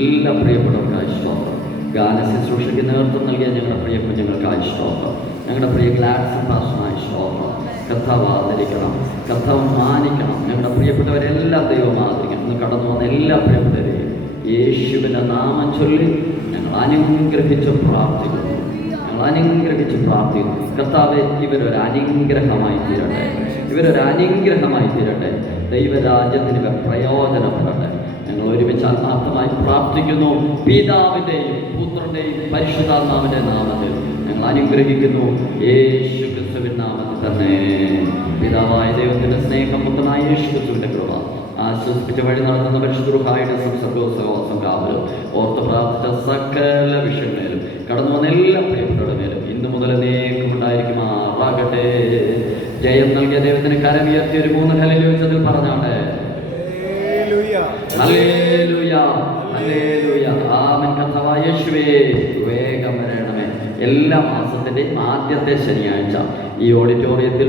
എല്ലാ പ്രിയപ്പെട്ടവർക്ക് ആയുഷ്വാദം. ഗാന ശുശ്രൂഷയ്ക്ക് നേതൃത്വം നൽകിയ ഞങ്ങളുടെ പ്രിയ കുഞ്ഞുങ്ങൾക്ക് ആയുഷ്വാദം. ഞങ്ങളുടെ പ്രിയ ഗ്ലാഡ്സും പാസ്റ്ററിന് ആയുഷ്വാദം. കർത്താവ് ആദരിക്കണം, കർത്താവ് മാനിക്കണം. ഞങ്ങളുടെ പ്രിയപ്പെട്ടവരെല്ലാം ദൈവം ആദരിക്കണം. ഇന്ന് കടന്നു വന്ന എല്ലാ പ്രിയപ്പെട്ടവരെയും യേശുവിൻ്റെ നാമം ചൊല്ലി ഞങ്ങൾ അനുഗ്രഹിച്ച് പ്രാർത്ഥിക്കുന്നു. കർത്താവെ, ഇവരൊരു അനുഗ്രഹമായി തീരട്ടെ. ദൈവരാജ്യത്തിന് ഇവർ പ്രയോജനപ്പെടട്ടെ. ഞങ്ങൾ ഒരുമിച്ച് ആത്മാർത്ഥമായി പ്രാർത്ഥിക്കുന്നു. പിതാവിൻ്റെയും പുത്രൻ്റെയും പരിശുദ്ധാത്മാവിൻ്റെ നാമത്തിൽ ഞങ്ങൾ അനുഗ്രഹിക്കുന്നു. യേശു ക്രിസ്തുവിൻ നാമത്തിൽ തന്നെ. പിതാവായ ദൈവത്തിൻ്റെ സ്നേഹം, പുത്രനായ യേശു ക്രിസ്തുവിൻ്റെ കൃപ, ആശ്വസിപ്പിച്ച വഴി നടത്തുന്ന പരിശുദ്ധരുടെ സംസർഗോത്സവം കാവലും ഓർത്ത് പ്രാർത്ഥിച്ച സകല വിഷയങ്ങളിലും കടന്നു വന്ന എല്ലാ പ്രിയപ്പെട്ടവരുടെ മേലും ഇന്നു മുതൽ ഉണ്ടായിരിക്കുമാറാകട്ടെ. ജയം നൽകിയ ദൈവത്തിന് കരമുയർത്തി ഒരു 3 ഹല്ലേലൂയ ഉച്ചത്തിൽ പറഞ്ഞാട്ടെ. ഹല്ലേലൂയ, ഹല്ലേലൂയ, ആമേൻ. കർത്താവായ യേശുവേ, വേഗം വരണമേ. എല്ലാ മാസത്തിൻ്റെയും ആദ്യത്തെ ശനിയാഴ്ച ഈ ഓഡിറ്റോറിയത്തിൽ